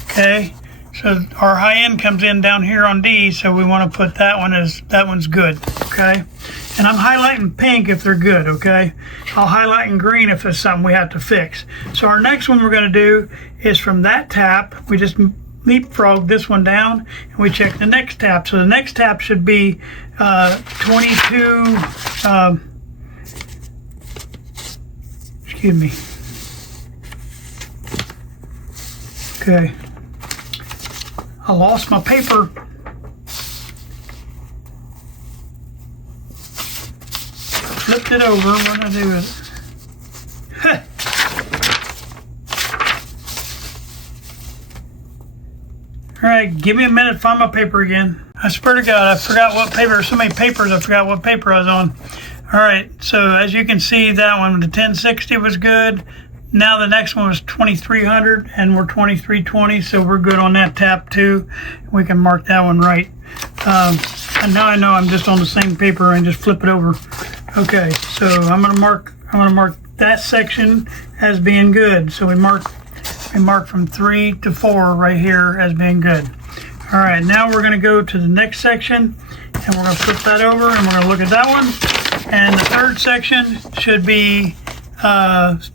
Okay, so our high end comes in down here on D, so we want to put that one as, that one's good, okay? And I'm highlighting pink if they're good, okay? I'll highlight in green if it's something we have to fix. So our next one we're going to do is from that tap, we just leapfrog this one down, and we check the next tap. So the next tap should be 22, excuse me. Okay. I lost my paper. Flipped it over. What did I do with it? All right, give me a minute to find my paper again. I swear to God, I forgot what paper. So many papers, I forgot what paper I was on. All right, so as you can see, that one, the 1060 was good. Now the next one was 2300, and we're 2320, so we're good on that tap too. We can mark that one right. And now I know I'm just on the same paper and just flip it over. Okay, so I'm gonna mark that section as being good. So we mark from 3 to 4 right here as being good. All right, now we're gonna go to the next section, and we're gonna flip that over, and we're gonna look at that one. And the third section should be, as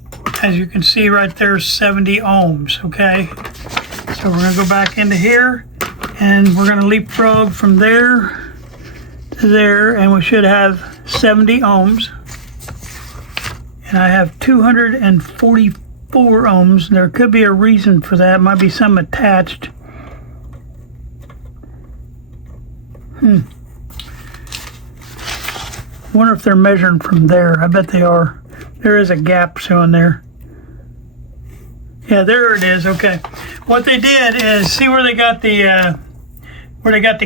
you can see right there, 70 ohms, okay? So we're gonna go back into here, and we're gonna leapfrog from there to there, and we should have 70 ohms. And I have 244 ohms. There could be a reason for that. Might be some attached. Wonder if they're measuring from there. I bet they are. There is a gap showing there. Yeah, there it is. Okay. What they did is, see where they got the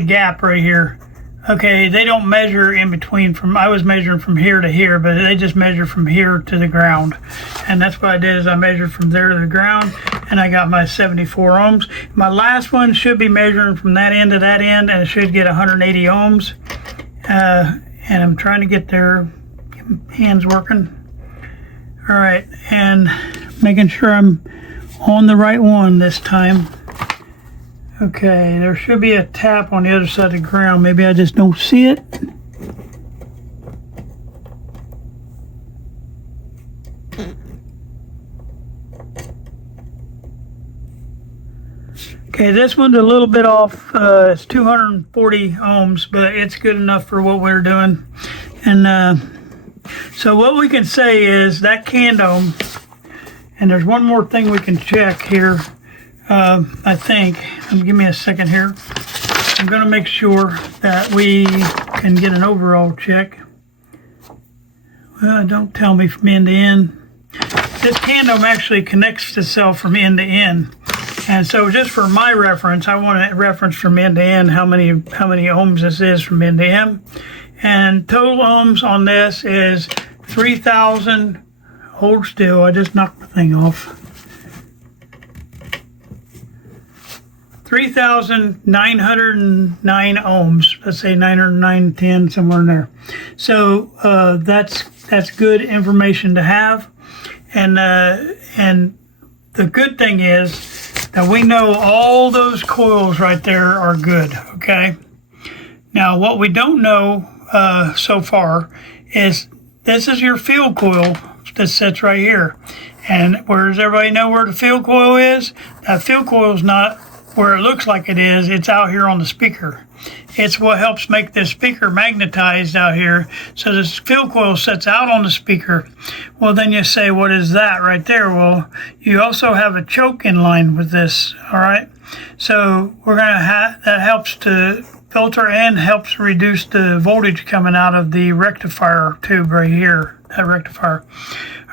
gap right here. Okay, they don't measure in between. I was measuring from here to here, but they just measure from here to the ground. And that's what I did, is I measured from there to the ground, and I got my 74 ohms. My last one should be measuring from that end to that end, and it should get 180 ohms. And I'm trying to get there, hands working. All right, and making sure I'm on the right one this time. Okay, there should be a tap on the other side of the ground. Maybe I just don't see it. Okay, this one's a little bit off. It's 240 ohms, but it's good enough for what we're doing. And so what we can say is that can dome, and there's one more thing we can check here. I think, give me a second here. I'm going to make sure that we can get an overall check. Well, don't tell me from end to end. This can dome actually connects itself from end to end. And so just for my reference, I want to reference from end to end how many ohms this is from end to end. And total ohms on this is 3,000, hold still, I just knocked the thing off. 3,909 ohms, let's say 909, 10, somewhere in there. So that's good information to have. And the good thing is that we know all those coils right there are good, okay? Now, what we don't know so far is this is your field coil that sits right here. And where does everybody know where the field coil is? That field coil is not where it looks like it is. It's out here on the speaker. It's what helps make this speaker magnetized out here. So this field coil sits out on the speaker. Well, then you say, what is that right there? Well, you also have a choke in line with this, all right? So we're gonna that helps to filter and helps reduce the voltage coming out of the rectifier tube right here, that rectifier.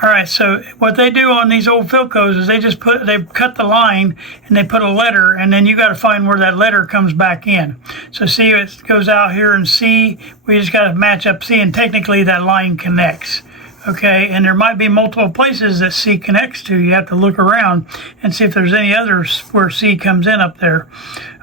All right, so what they do on these old Philcos is they cut the line and they put a letter, and then you got to find where that letter comes back in. So see, it goes out here in C. We just got to match up C, and technically that line connects. Okay, and there might be multiple places that C connects to. You have to look around and see if there's any others where C comes in up there.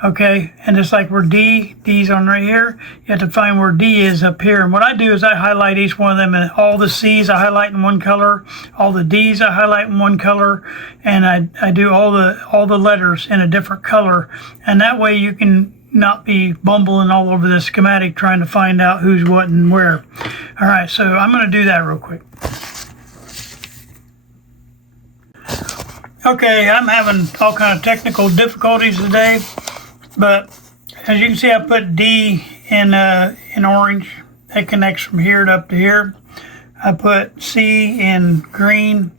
Okay, and just like where D's on right here, you have to find where D is up here. And what I do is I highlight each one of them, and all the C's I highlight in one color, all the D's I highlight in one color, and I do all the letters in a different color. And that way you can not be bumbling all over the schematic trying to find out who's what and where. All right, so I'm going to do that real quick. Okay, I'm having all kind of technical difficulties today, but as you can see, I put D in orange. That connects from here to up to here. I put C in green.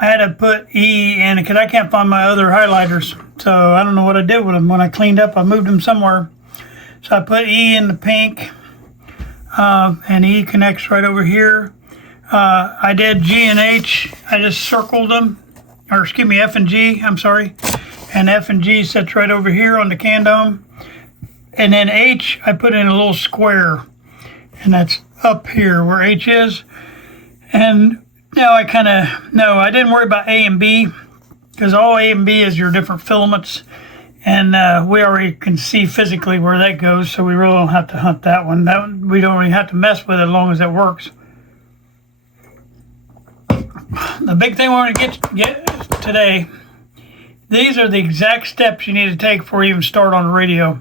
I had to put E in because I can't find my other highlighters. So I don't know what I did with them. When I cleaned up, I moved them somewhere. So I put E in the pink, and E connects right over here. I did G and H. I just circled them, or excuse me, F and G, I'm sorry. And F and G sits right over here on the can dome. And then H, I put in a little square, and that's up here where H is. And now I didn't worry about A and B, because all A and B is your different filaments, and we already can see physically where that goes, so we really don't have to hunt that one. We don't really have to mess with it as long as it works. The big thing we want to get today, these are the exact steps you need to take before you even start on the radio.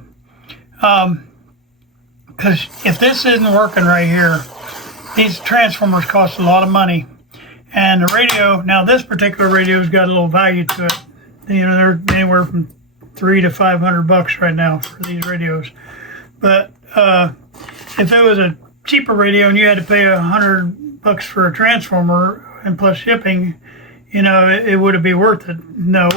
Because if this isn't working right here, these transformers cost a lot of money. And the radio, now this particular radio's got a little value to it. You know, they're anywhere from $300 to $500 right now for these radios. But if it was a cheaper radio and you had to pay $100 for a transformer and plus shipping, you know, it would be worth it. No.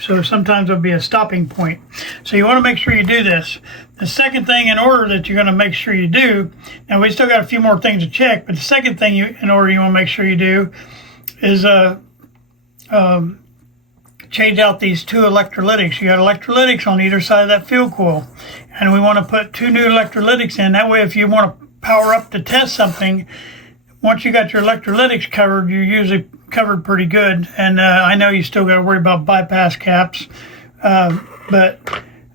So sometimes there'll be a stopping point. So you want to make sure you do this. The second thing in order that you're going to make sure you do, now we still got a few more things to check, but the second thing in order you want to make sure you do is change out these two electrolytics. You got electrolytics on either side of that field coil. And we want to put 2 new electrolytics in. That way if you want to power up to test something, once you got your electrolytics covered, you're usually covered pretty good. And I know you still got to worry about bypass caps, but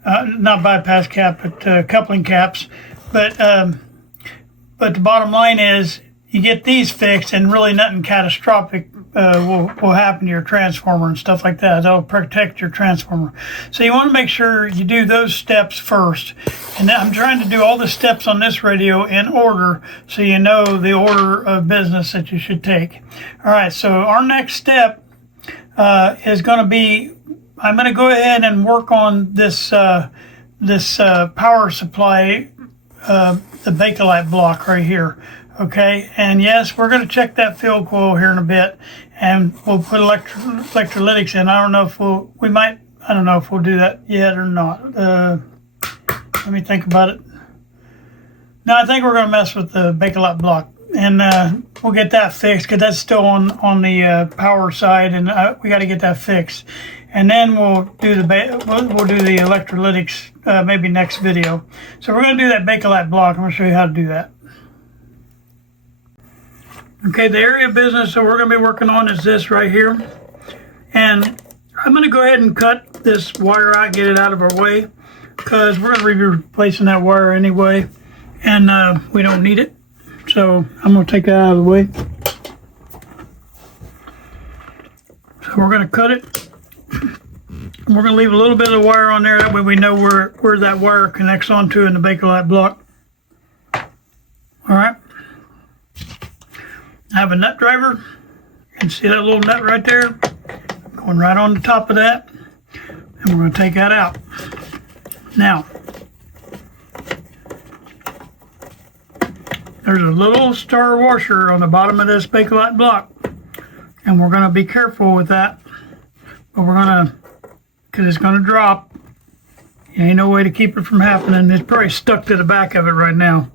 not bypass cap, but coupling caps. But the bottom line is you get these fixed and really nothing catastrophic will happen to your transformer and stuff like that. That'll protect your transformer. So you want to make sure you do those steps first. And I'm trying to do all the steps on this radio in order so you know the order of business that you should take. All right, so our next step is going to be, I'm going to go ahead and work on this power supply, the Bakelite block right here. Okay, and yes, we're going to check that field coil here in a bit, and we'll put electrolytics in. I don't know if I don't know if we'll do that yet or not. Let me think about it. No, I think we're going to mess with the Bakelite block, and we'll get that fixed because that's still on the power side, and we got to get that fixed. And then we'll do the electrolytics maybe next video. So we're going to do that Bakelite block. I'm going to show you how to do that. Okay, the area of business that we're going to be working on is this right here. And I'm going to go ahead and cut this wire out, get it out of our way, because we're going to be replacing that wire anyway, and we don't need it. So I'm going to take that out of the way. So we're going to cut it. We're going to leave a little bit of the wire on there. That way we know where that wire connects onto in the Bakelite block. All right. I have a nut driver. You can see that little nut right there going right on the top of that, and we're going to take that out. Now, there's a little star washer on the bottom of this Bakelite block, and we're going to be careful with that, but we're going to, because it's going to drop. There ain't no way to keep it from happening. It's probably stuck to the back of it right now.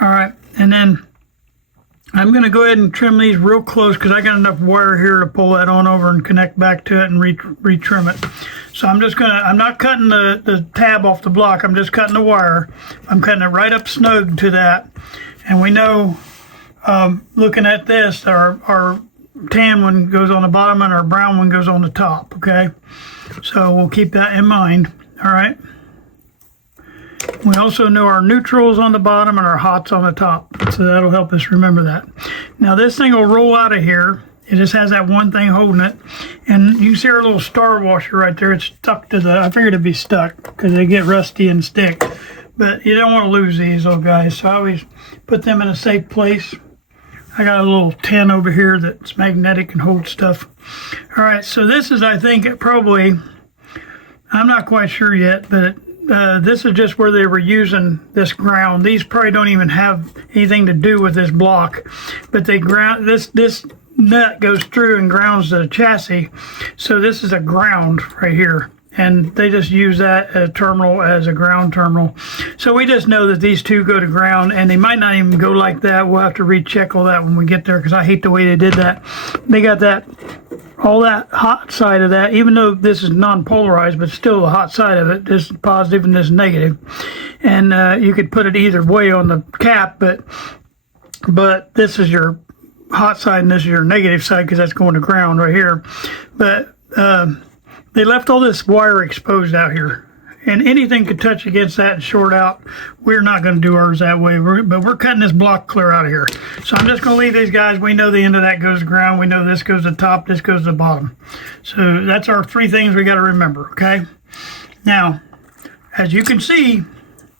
All right, and then I'm going to go ahead and trim these real close because I got enough wire here to pull that on over and connect back to it and retrim it. So I'm not cutting the tab off the block. I'm just cutting the wire. I'm cutting it right up snug to that. And we know, looking at this, our tan one goes on the bottom and our brown one goes on the top, okay? So we'll keep that in mind, all right? We also know our neutrals on the bottom and our hots on the top, so that'll help us remember that. Now this thing will roll out of here. It just has that one thing holding it, and you can see our little star washer right there. It's stuck to I figured it'd be stuck because they get rusty and stick, but you don't want to lose these little guys, so I always put them in a safe place. I got a little tin over here that's magnetic and holds stuff. All right, so this is, I think, probably, I'm not quite sure yet, but this is just where they were using this ground. These probably don't even have anything to do with this block, but they ground this nut goes through and grounds the chassis. So this is a ground right here, and they just use that terminal as a ground terminal. So we just know that these two go to ground, and they might not even go like that. We'll have to recheck all that when we get there because I hate the way they did that. They got that, all that hot side of that, even though this is non-polarized, but still the hot side of it, this is positive and this is negative. And you could put it either way on the cap, but this is your hot side and this is your negative side because that's going to ground right here. But they left all this wire exposed out here, and anything could touch against that and short out. We're not going to do ours that way, but we're cutting this block clear out of here. So I'm just going to leave these guys. We know the end of that goes to ground. We know this goes to the top, this goes to the bottom. So that's our three things we got to remember, okay? Now, as you can see,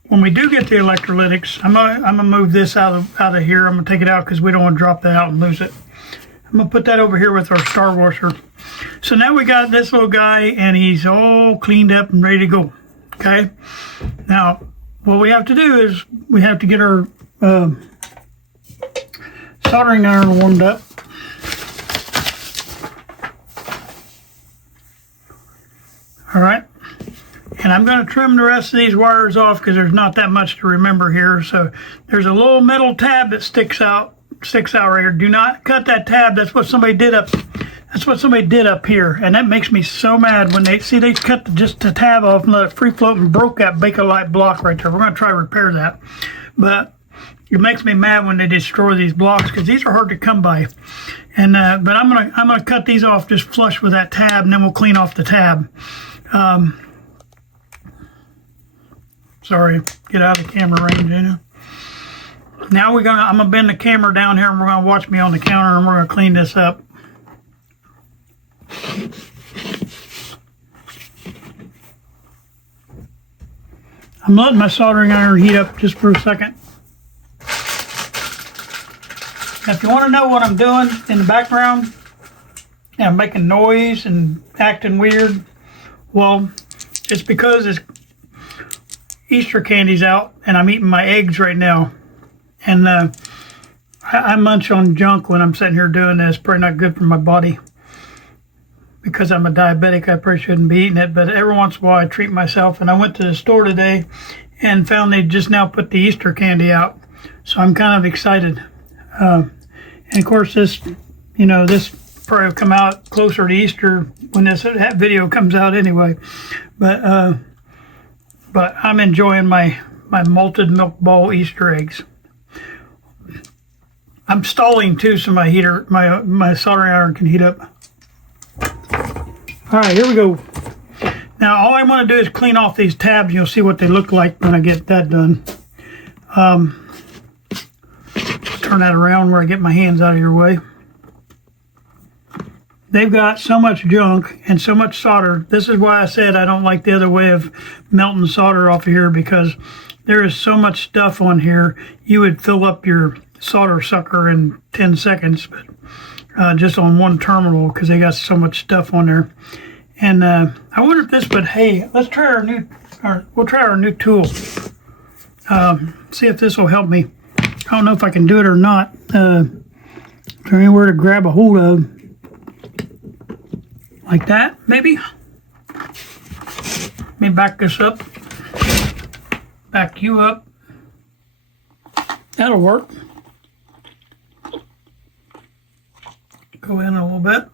when we do get the electrolytics, I'm gonna move this out of here. I'm gonna take it out because we don't want to drop that out and lose it. I'm gonna put that over here with our star washer. So now we got this little guy, and he's all cleaned up and ready to go. Okay. Now, what we have to do is we have to get our soldering iron warmed up. All right. And I'm going to trim the rest of these wires off because there's not that much to remember here. So there's a little metal tab that sticks out right here. Do not cut that tab. That's what somebody did up here, and that makes me so mad when they cut just the tab off and let it free float and broke that Bakelite block right there. We're going to try to repair that, but it makes me mad when they destroy these blocks because these are hard to come by. And but I'm gonna cut these off just flush with that tab, and then we'll clean off the tab. Sorry, get out of the camera range, you know. Now I'm gonna bend the camera down here, and we're gonna watch me on the counter, and we're gonna clean this up. I'm letting my soldering iron heat up just for a second. Now, if you want to know what I'm doing in the background, I'm making noise and acting weird. Well, it's because it's Easter candy's out, and I'm eating my eggs right now. And I munch on junk when I'm sitting here doing this. Probably not good for my body. Because I'm a diabetic, I probably shouldn't be eating it. But every once in a while, I treat myself. And I went to the store today and found they just now put the Easter candy out. So I'm kind of excited. And of course, this probably will come out closer to Easter when that video comes out anyway. But I'm enjoying my malted milk ball Easter eggs. I'm stalling too, so my soldering iron can heat up. All right, here we go. Now, all I want to do is clean off these tabs. You'll see what they look like when I get that done. Turn that around where I get my hands out of your way. They've got so much junk and so much solder. This is why I said I don't like the other way of melting solder off of here, because there is so much stuff on here. You would fill up your solder sucker in 10 seconds, but just on one terminal, because they got so much stuff on there. And I wonder if this would, hey, let's try we'll try our new tool. See if this will help me. I don't know if I can do it or not. Is there anywhere to grab a hold of? Like that, maybe? Let me back this up. Back you up. That'll work. Go in a little bit.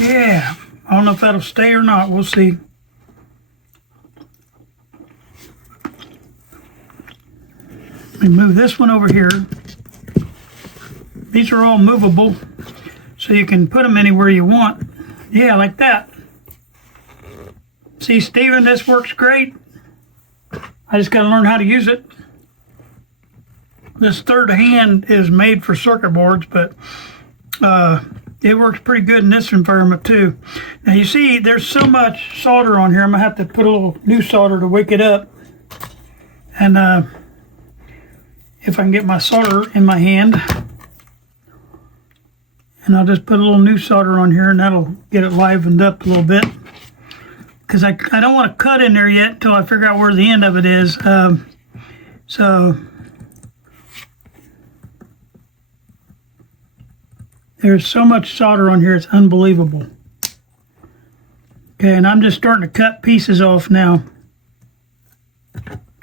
Yeah. I don't know if that'll stay or not. We'll see. Let me move this one over here. These are all movable, so you can put them anywhere you want. Yeah, like that. See, Steven, this works great. I just got to learn how to use it. This third hand is made for circuit boards, but it works pretty good in this environment too. Now you see, there's so much solder on here. I'm gonna have to put a little new solder to wake it up. And if I can get my solder in my hand, and I'll just put a little new solder on here, and that'll get it livened up a little bit. Because I don't want to cut in there yet until I figure out where the end of it is. So there's so much solder on here, it's unbelievable. Okay, and I'm just starting to cut pieces off now.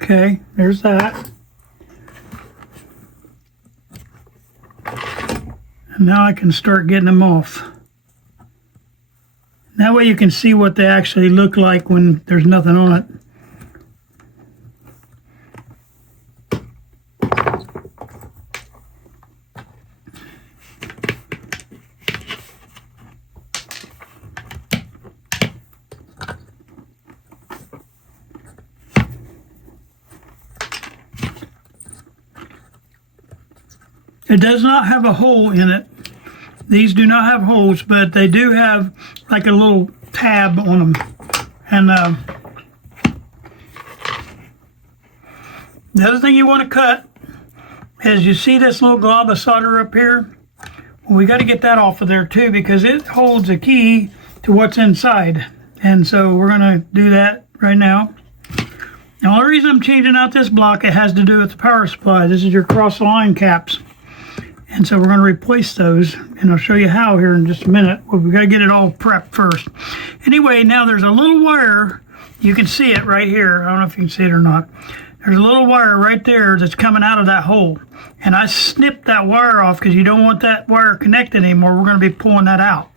Okay, there's that. And now I can start getting them off. That way you can see what they actually look like when there's nothing on it. It does not have a hole in it. These do not have holes, but they do have like a little tab on them. And The other thing you want to cut is, you see this little glob of solder up here? Well, we got to get that off of there too, because it holds a key to what's inside. And so we're going to do that right now. The only reason I'm changing out this block, it has to do with the power supply. This is your cross line caps. And so we're going to replace those, and I'll show you how here in just a minute. Well, we've got to get it all prepped first. Anyway, now there's a little wire. You can see it right here. I don't know if you can see it or not. There's a little wire right there that's coming out of that hole. And I snipped that wire off because you don't want that wire connected anymore. We're going to be pulling that out.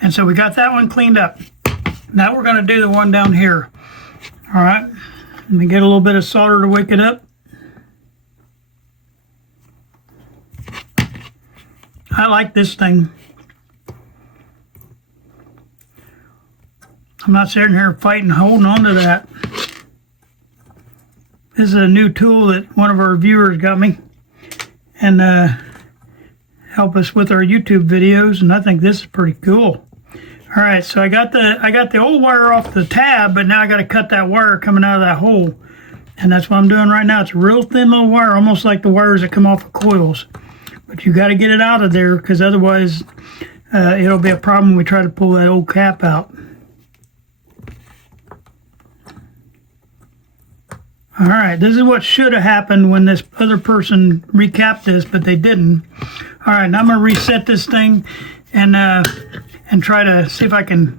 And so we got that one cleaned up. Now we're going to do the one down here. All right. Let me get a little bit of solder to wake it up. I like this thing. I'm not sitting here fighting, holding on to that. This is a new tool that one of our viewers got me, and help us with our YouTube videos, and I think this is pretty cool. All right, so I got the old wire off the tab, but now I got to cut that wire coming out of that hole, and that's what I'm doing right now. It's a real thin little wire, almost like the wires that come off of coils, but you got to get it out of there, because otherwise it'll be a problem when we try to pull that old cap out. All right, this is what should have happened when this other person recapped this, but they didn't. All right, now I'm going to reset this thing and try to see if I can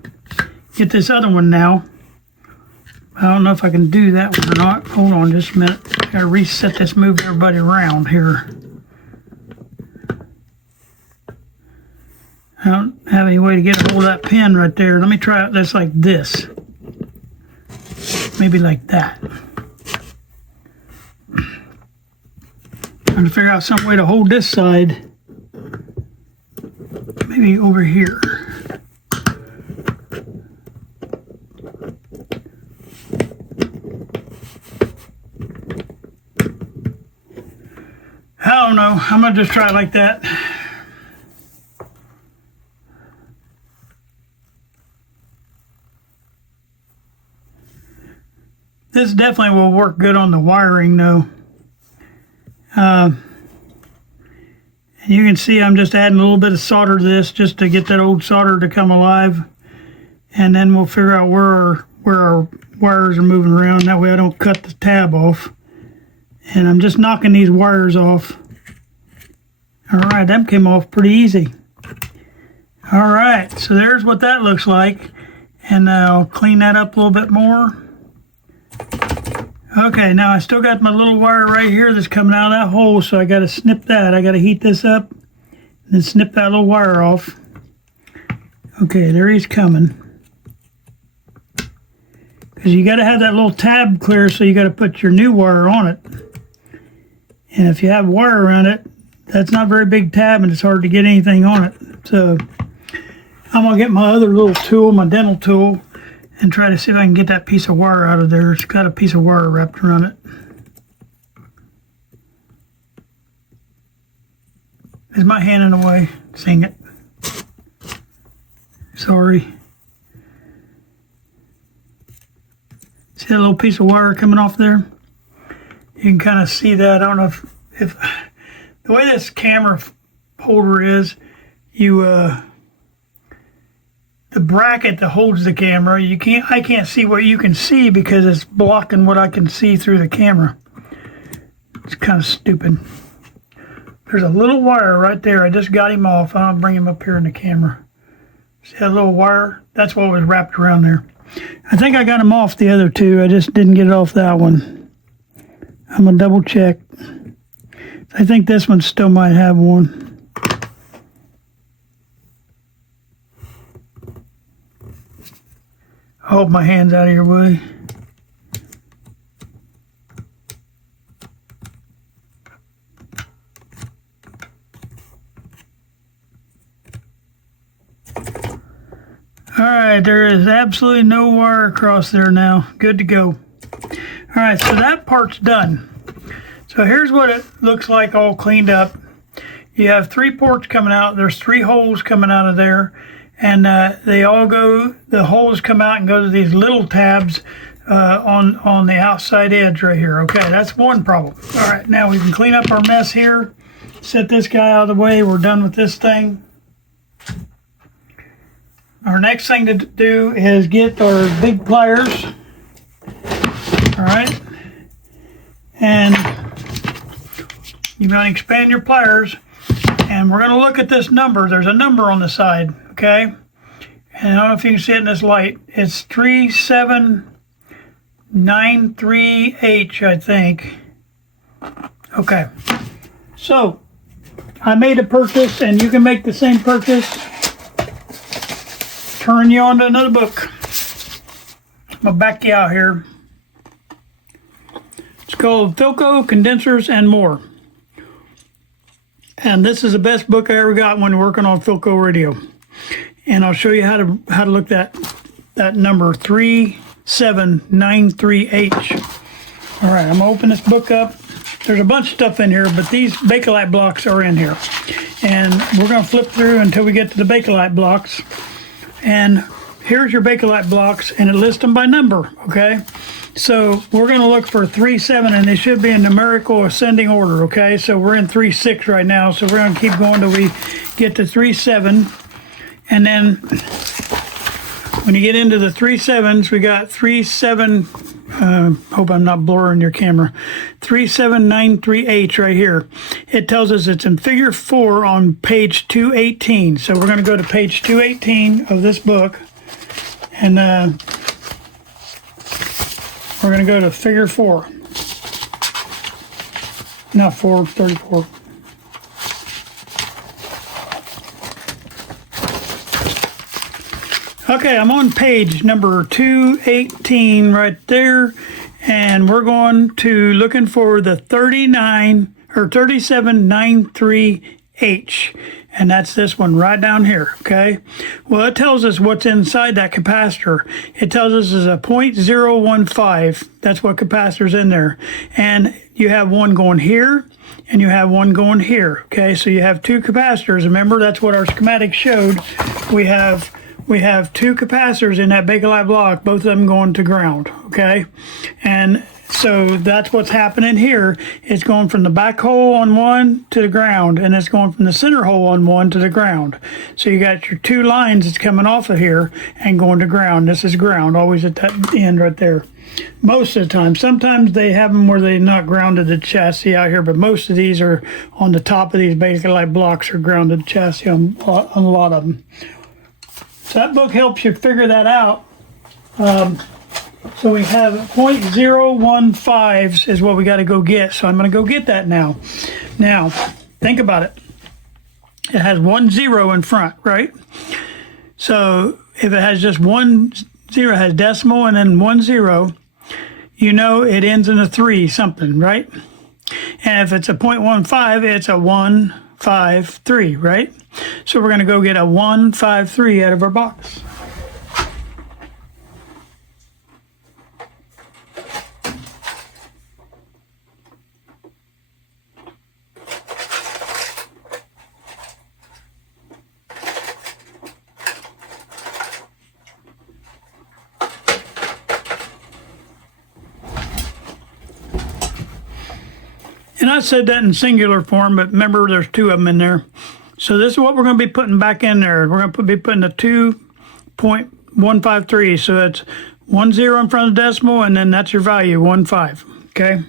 get this other one now. I don't know if I can do that one or not. Hold on just a minute. I got to reset this, move everybody around here. I don't have any way to get a hold of that pin right there. Let me try it. That's like this. Maybe like that. Trying to figure out some way to hold this side. Maybe over here. I don't know. I'm going to just try it like that. This definitely will work good on the wiring though. And you can see I'm just adding a little bit of solder to this just to get that old solder to come alive. And then we'll figure out where our wires are moving around. That way I don't cut the tab off. And I'm just knocking these wires off. All right, that came off pretty easy. All right, so there's what that looks like. And I'll clean that up a little bit more. Okay, now I still got my little wire right here that's coming out of that hole, so I got to snip that. I got to heat this up and then snip that little wire off. Okay, there he's coming. Because you got to have that little tab clear, so you got to put your new wire on it. And if you have wire around it, that's not a very big tab and it's hard to get anything on it. So I'm going to get my other little tool, my dental tool, and try to see if I can get that piece of wire out of there. It's got a piece of wire wrapped around it. Is my hand in the way? Seeing it. Sorry. See that little piece of wire coming off there? You can kind of see that. I don't know if the way this camera holder is, the bracket that holds the camera, I can't see what you can see because it's blocking what I can see through the camera. It's kind of stupid. There's a little wire right there. I just got him off. I'll bring him up here in the camera. See that little wire? That's what was wrapped around there. I think I got him off the other two. I just didn't get it off that one. I'm going to double check. I think this one still might have one. I hope my hand's out of your way. All right, there is absolutely no wire across there now. Good to go. All right, so that part's done. So here's what it looks like all cleaned up. You have 3 ports coming out. There's 3 holes coming out of there. And they all go, the holes come out and go to these little tabs on the outside edge right here. Okay, that's one problem. All right, now we can clean up our mess here. Set this guy out of the way. We're done with this thing. Our next thing to do is get our big pliers. All right, and you want to expand your pliers, and we're going to look at this number. There's a number on the side, okay? And I don't know if you can see it in this light. It's 3793H, I think. Okay, so I made a purchase, and you can make the same purchase. Turn you on to another book. I'm going to back you out here. It's called Philco, Condensers, and More. And this is the best book I ever got when working on Philco radio. And I'll show you how to look that number 3793H. All right, I'm gonna open this book up. There's a bunch of stuff in here, but these Bakelite blocks are in here. And we're gonna flip through until we get to the Bakelite blocks. And here's your Bakelite blocks, and it lists them by number, okay? So we're going to look for 3-7, and they should be in numerical ascending order, okay? So we're in 3-6 right now, so we're going to keep going till we get to 3-7. And then when you get into the 3-7s, we got 3-7, hope I'm not blurring your camera, 3793H right here. It tells us it's in figure 4 on page 218. So we're going to go to page 218 of this book, and we're going to go to figure 4. Not 434. Okay, I'm on page number 218 right there, and we're going to looking for the 3793H, and that's this one right down here, okay? Well, it tells us what's inside that capacitor. It tells us it's a 0.015. That's what capacitor's in there. And you have one going here, and you have one going here, okay? So you have two capacitors. Remember, that's what our schematic showed. We have two capacitors in that Bakelite block, both of them going to ground, okay? And so that's what's happening here. It's going from the back hole on one to the ground, and it's going from the center hole on one to the ground. So you got your two lines that's coming off of here and going to ground. This is ground, always at that end right there. Most of the time. Sometimes they have them where they're not grounded the chassis out here, but most of these are on the top of these Bakelite blocks are grounded chassis on a lot of them. So that book helps you figure that out. So we have 0.015s is what we got to go get. So I'm going to go get that now. Now, think about it. It has 1 0 in front, right? So if it has just 1 0, it has decimal and then 1 0, you know it ends in a 3 something, right? And if it's a 0.15, it's a 153, right? So we're going to go get a 153 out of our box. And I said that in singular form, but remember there's two of them in there. So this is what we're going to be putting back in there. We're going to be putting a 2.153. So that's 1 0 in front of the decimal, and then that's your value, 15. Okay.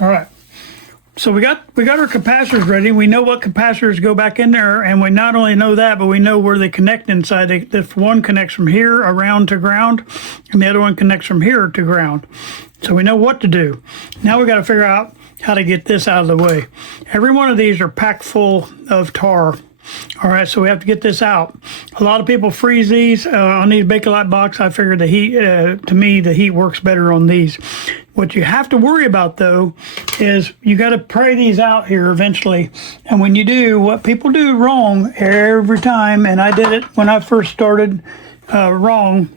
All right. So we got our capacitors ready. We know what capacitors go back in there, and we not only know that, but we know where they connect inside. If one connects from here around to ground, and the other one connects from here to ground. So we know what to do. Now we got to figure out how to get this out of the way. Every one of these are packed full of tar. All right, so we have to get this out. A lot of people freeze these on these Bakelite box. I figured the heat, to me, the heat works better on these. What you have to worry about, though, is you got to pry these out here eventually. And when you do, what people do wrong every time, and I did it when I first started wrong,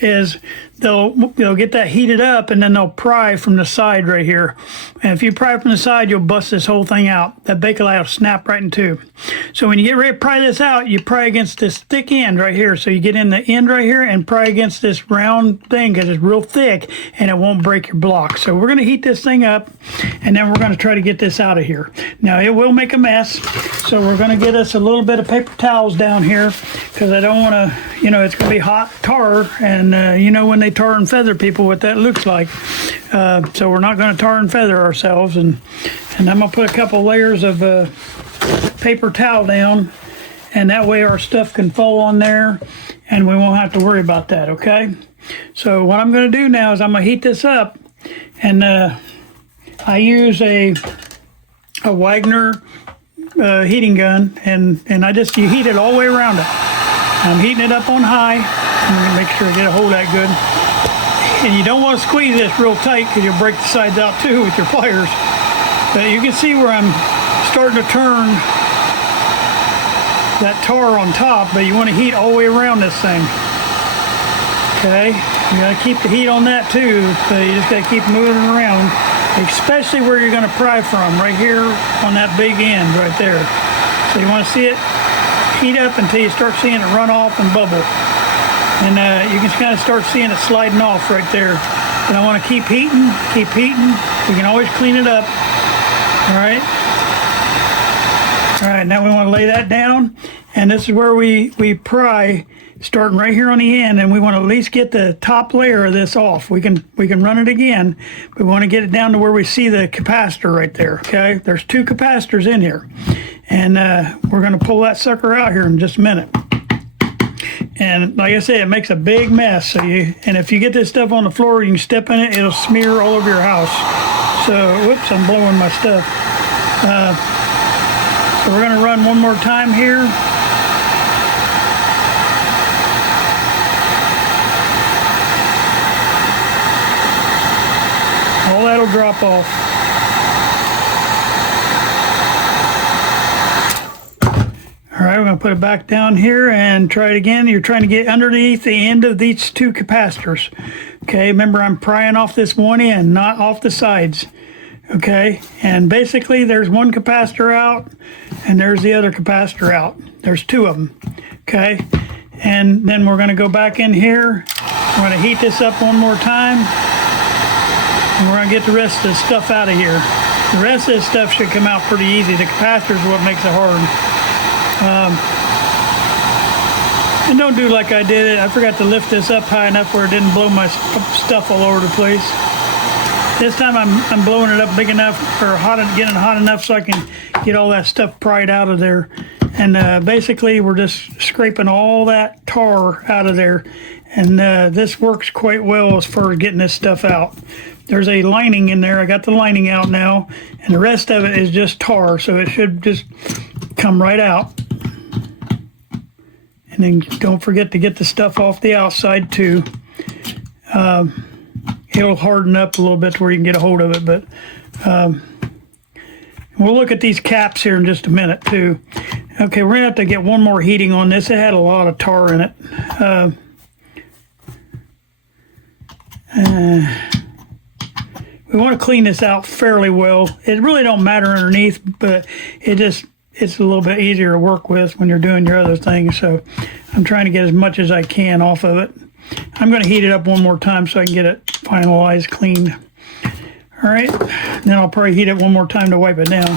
is they'll get that heated up, and then they'll pry from the side right here. And if you pry from the side, you'll bust this whole thing out. That Bakelite will snap right in two. So when you get ready to pry this out, you pry against this thick end right here. So you get in the end right here and pry against this round thing because it's real thick and it won't break your block. So we're going to heat this thing up, and then we're going to try to get this out of here. Now it will make a mess, so we're going to get us a little bit of paper towels down here because I don't want to, it's going to be hot tar, and when they tar and feather people, what that looks like. So we're not going to tar and feather ourselves, and I'm going to put a couple layers of paper towel down, and that way our stuff can fall on there and we won't have to worry about that. Okay, so what I'm going to do now is I'm going to heat this up, and I use a Wagner heating gun, and you heat it all the way around it. I'm heating it up on high. I'm going to make sure I get a hold of that good. And you don't want to squeeze this real tight because you'll break the sides out too with your pliers. But you can see where I'm starting to turn that tar on top, but you want to heat all the way around this thing. Okay, you got to keep the heat on that too, so you just got to keep moving it around, especially where you're going to pry from, right here on that big end right there. So you want to see it heat up until you start seeing it run off and bubble. And you can kind of start seeing it sliding off right there. And I want to keep heating, keep heating. We can always clean it up. All right. All right, now we want to lay that down. And this is where we pry, starting right here on the end, and we want to at least get the top layer of this off. We can run it again, but we want to get it down to where we see the capacitor right there. Okay, there's 2 capacitors in here, and we're going to pull that sucker out here in just a minute. And like I said, it makes a big mess. And if you get this stuff on the floor, you can step in it, it'll smear all over your house. So, whoops, I'm blowing my stuff. So we're going to run one more time here. All that'll drop off. All right, we're going to put it back down here and try it again. You're trying to get underneath the end of these 2 capacitors. Okay, remember I'm prying off this one end, not off the sides. Okay, and basically there's one capacitor out and there's the other capacitor out. There's 2 of them. Okay, and then we're going to go back in here. We're going to heat this up one more time. And we're going to get the rest of the stuff out of here. The rest of this stuff should come out pretty easy. The capacitor is what makes it hard. And don't do like I did it. I forgot to lift this up high enough where it didn't blow my stuff all over the place. This time I'm blowing it up big enough, or getting hot enough so I can get all that stuff pried out of there. And basically we're just scraping all that tar out of there. And this works quite well as far as getting this stuff out. There's a lining in there. I got the lining out now, and the rest of it is just tar, so it should just come right out. And then don't forget to get the stuff off the outside too. It'll harden up a little bit to where you can get a hold of it, but we'll look at these caps here in just a minute too. Okay, we're gonna have to get one more heating on this. It had a lot of tar in it. We want to clean this out fairly well. It really don't matter underneath, but it's a little bit easier to work with when you're doing your other things. So I'm trying to get as much as I can off of it. I'm going to heat it up one more time so I can get it finalized, cleaned. All right, then I'll probably heat it one more time to wipe it down. All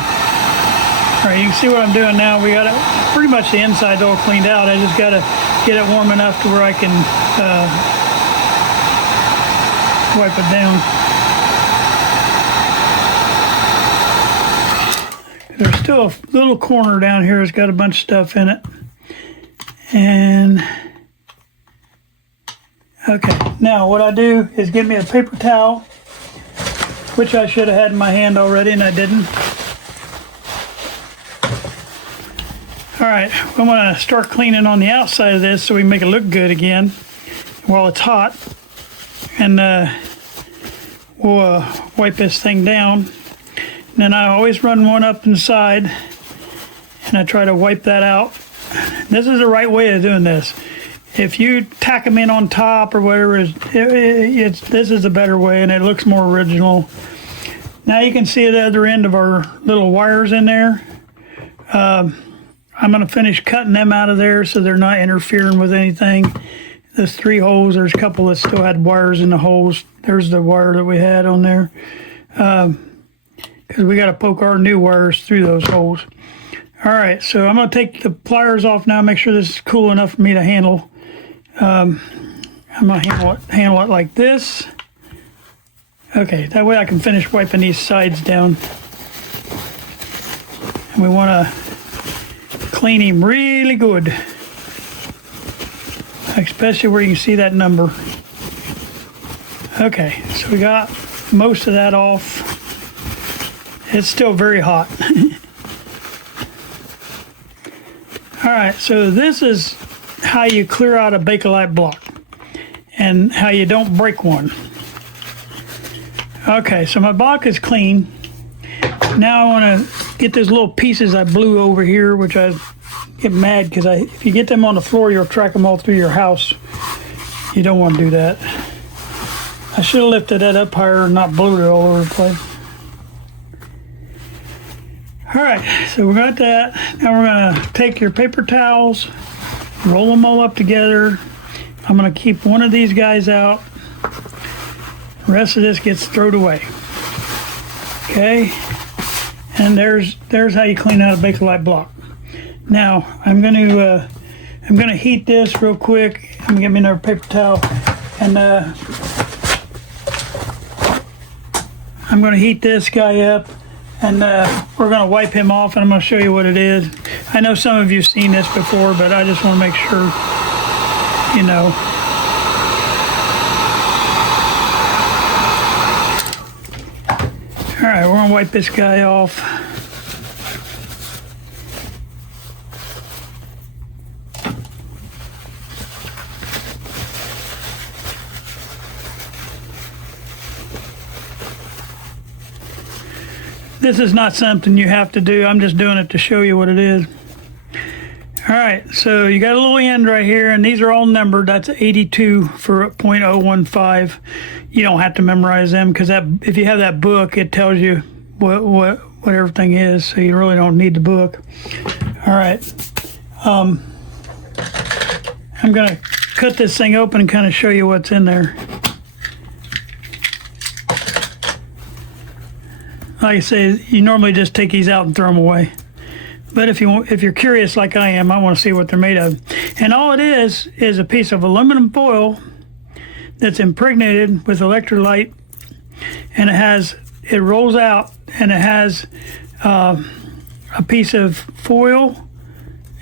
right, you can see what I'm doing now. We got it pretty much the inside all cleaned out. I just got to get it warm enough to where I can wipe it down. There's still a little corner down here that's got a bunch of stuff in it. And, okay, now what I do is get me a paper towel, which I should have had in my hand already and I didn't. All right, I'm gonna start cleaning on the outside of this so we can make it look good again while it's hot. And we'll wipe this thing down. And then I always run one up inside and I try to wipe that out. This is the right way of doing this. if you tack them in on top or whatever, this is a better way, and it looks more original. Now you can see the other end of our little wires in there. I'm going to finish cutting them out of there so they're not interfering with anything. There's 3 holes. There's a couple that still had wires in the holes. There's the wire that we had on there. Because we got to poke our new wires through those holes. All right, so I'm going to take the pliers off now, make sure this is cool enough for me to handle. I'm going to handle it like this. Okay, that way I can finish wiping these sides down. And we want to clean him really good, especially where you can see that number. Okay, so we got most of that off. It's still very hot. All right, so this is how you clear out a Bakelite block and how you don't break one. Okay, so my block is clean. Now I want to get those little pieces I blew over here, which I get mad because if you get them on the floor, you'll track them all through your house. You don't want to do that. I should have lifted that up higher and not blew it all over the place. All right, so we got that. Now we're gonna take your paper towels, roll them all up together. I'm gonna keep one of these guys out. The rest of this gets thrown away. Okay, and there's how you clean out a Bakelite block. Now I'm gonna heat this real quick. I'm gonna get me another paper towel, and I'm gonna heat this guy up. And we're going to wipe him off, and I'm going to show you what it is. I know some of you have seen this before, but I just want to make sure, you know. All right, we're going to wipe this guy off. This is not something you have to do. I'm just doing it to show you what it is. All right, so you got a little end right here, and these are all numbered. That's 82 for 0.015. You don't have to memorize them because if you have that book, it tells you what everything is, so you really don't need the book. All right. I'm going to cut this thing open and kind of show you what's in there. Like I say, you normally just take these out and throw them away. But if you're curious like I am, I want to see what they're made of. And all it is a piece of aluminum foil that's impregnated with electrolyte, and it rolls out, and it has a piece of foil,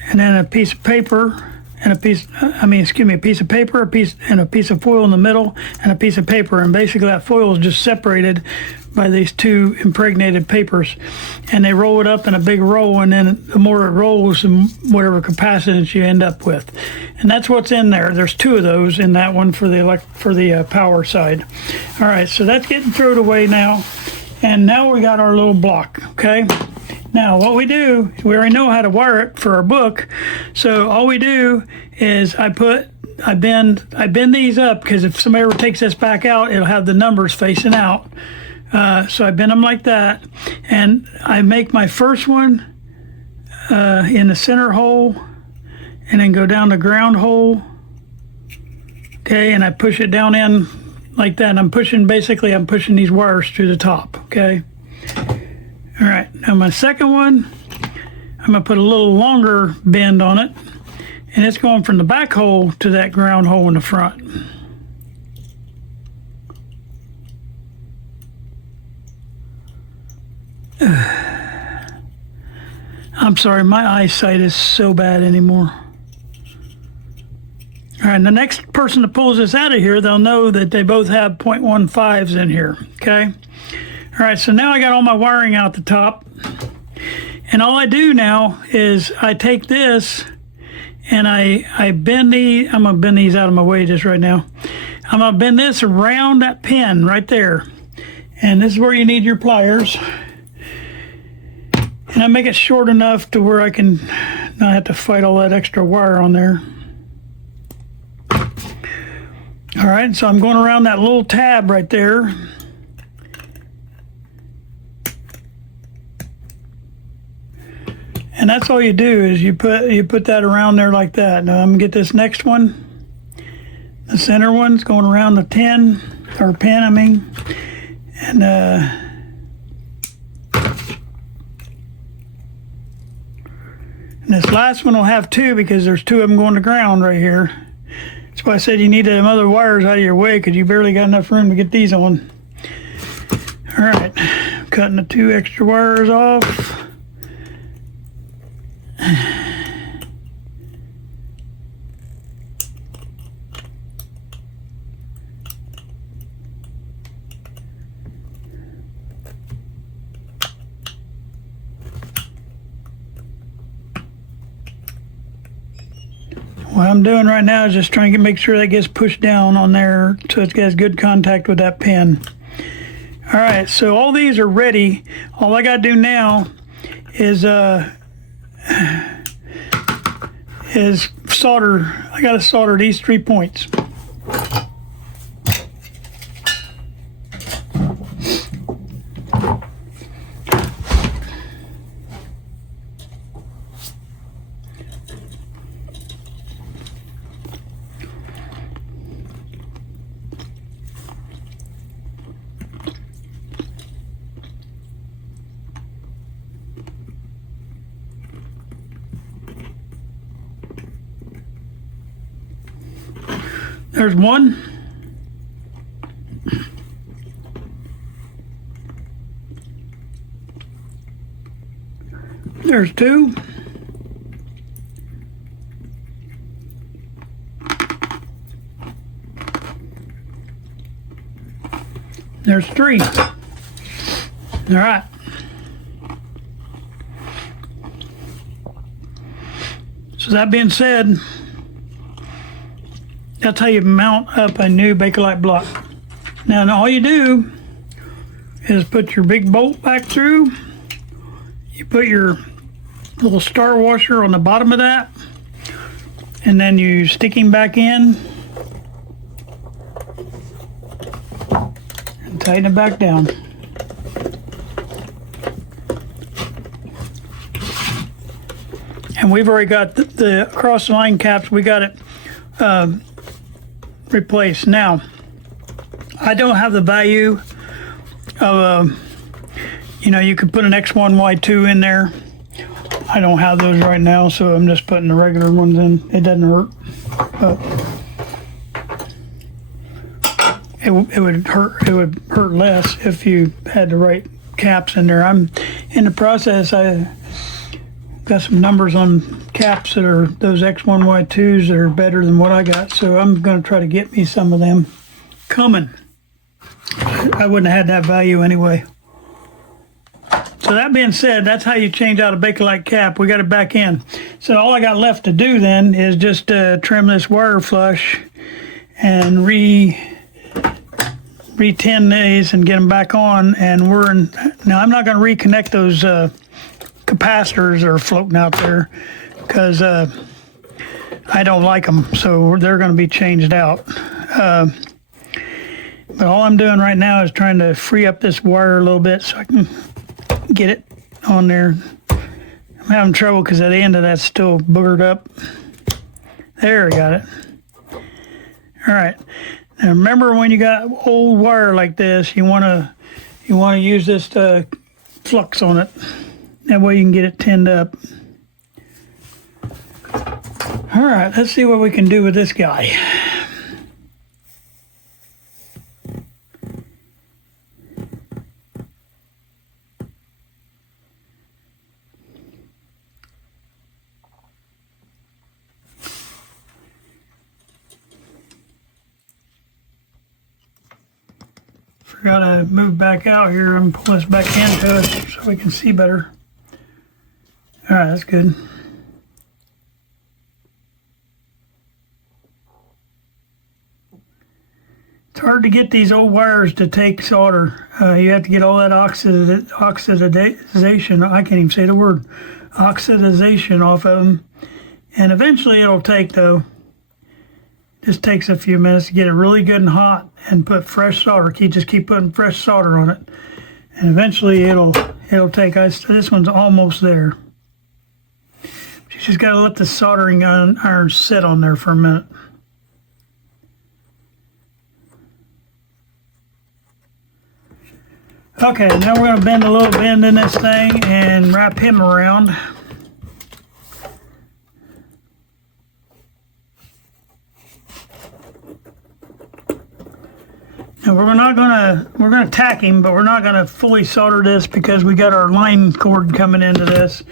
and then a piece of paper, and a piece of paper, a piece of foil in the middle, and a piece of paper. And basically that foil is just separated by these 2 impregnated papers, and they roll it up in a big roll, and then the more it rolls, the whatever capacitance you end up with. And that's what's in there. There's 2 of those in that one for the power side. All right, so that's getting thrown away now, and now we got our little block. Okay, now what we do, we already know how to wire it for our book, so all we do is I bend these up, because if somebody ever takes this back out, it'll have the numbers facing out. So I bend them like that, and I make my first one in the center hole, and then go down the ground hole. Okay, and I push it down in like that, and I'm pushing these wires through the top. Okay. All right, now my second one, I'm gonna put a little longer bend on it, and it's going from the back hole to that ground hole in the front. I'm sorry, my eyesight is so bad anymore. All right, and the next person that pulls this out of here, they'll know that they both have 0.15s in here, okay? All right, so now I got all my wiring out the top, and all I do now is I take this and I bend these. I'm gonna bend these out of my way just right now. I'm gonna bend this around that pin right there, and this is where you need your pliers. And I make it short enough to where I can not have to fight all that extra wire on there. All right, so I'm going around that little tab right there. And that's all you do is you put that around there like that. Now I'm gonna get this next one. The center one's going around the pin, I mean. And this last one will have two because there's two of them going to ground right here. That's why I said you need them other wires out of your way because you barely got enough room to get these on. All right, cutting the two extra wires off. What I'm doing right now is just trying to make sure that gets pushed down on there so it has good contact with that pin. All right, so all these are ready. All I got to do now is solder. I got to solder these 3 points. There's one. There's two. There's three. All right. So that being said, that's how you mount up a new Bakelite block. Now all you do is put your big bolt back through. You put your little star washer on the bottom of that, and then you stick him back in and tighten it back down. And we've already got the across the line caps. We got it replaced. Now, I don't have the value of, you could put an X1, Y2 in there. I don't have those right now, so I'm just putting the regular ones in. It doesn't hurt, but it would hurt less if you had the right caps in there. I'm in the process. I got some numbers on caps that are those X1, Y2s that are better than what I got, so I'm going to try to get me some of them coming. I wouldn't have had that value anyway. So that being said, that's how you change out a Bakelite cap. We got it back in. So all I got left to do then is just trim this wire flush and re-tin these and get them back on. And now I'm not going to reconnect those capacitors that are floating out there because I don't like them, so they're going to be changed out. But all I'm doing right now is trying to free up this wire a little bit so I can get it on there. I'm having trouble because at the end of that's still boogered up. There, I got it. All right. Now remember, when you got old wire like this, you want to use this flux on it. That way you can get it tinned up. All right, let's see what we can do with this guy. Forgot to move back out here and pull this back into us so we can see better. All right, that's good. It's hard to get these old wires to take solder. You have to get all that oxidization, I can't even say the word, oxidization off of them. And eventually it'll take, though. Just takes a few minutes to get it really good and hot and put fresh solder. Just keep putting fresh solder on it. And eventually it'll take us. This one's almost there. You just got to let the soldering iron sit on there for a minute. Okay, now we're going to bend a little bend in this thing and wrap him around. Now we're gonna tack him, but we're not gonna fully solder this because we got our line cord coming into this.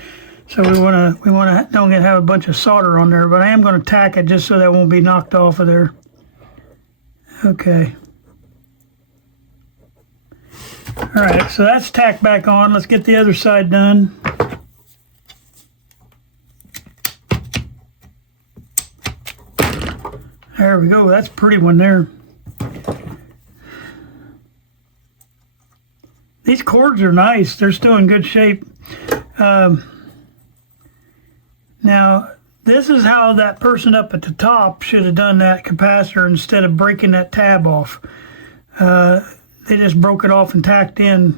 So we don't have a bunch of solder on there, but I am gonna tack it just so that won't be knocked off of there. Okay. All right, so that's tacked back on. Let's get the other side done. There we go. That's a pretty one there. These cords are nice. They're still in good shape. Now, this is how that person up at the top should have done that capacitor instead of breaking that tab off. They just broke it off and tacked in.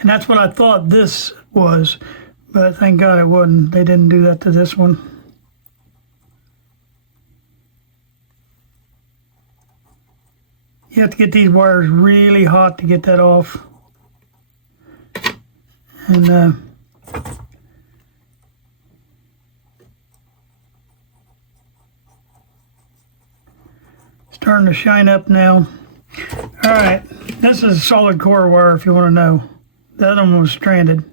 And that's what I thought this was. But thank God it wasn't. They didn't do that to this one. You have to get these wires really hot to get that off. And starting to shine up now. All right, this is a solid core wire if you want to know. The other one was stranded.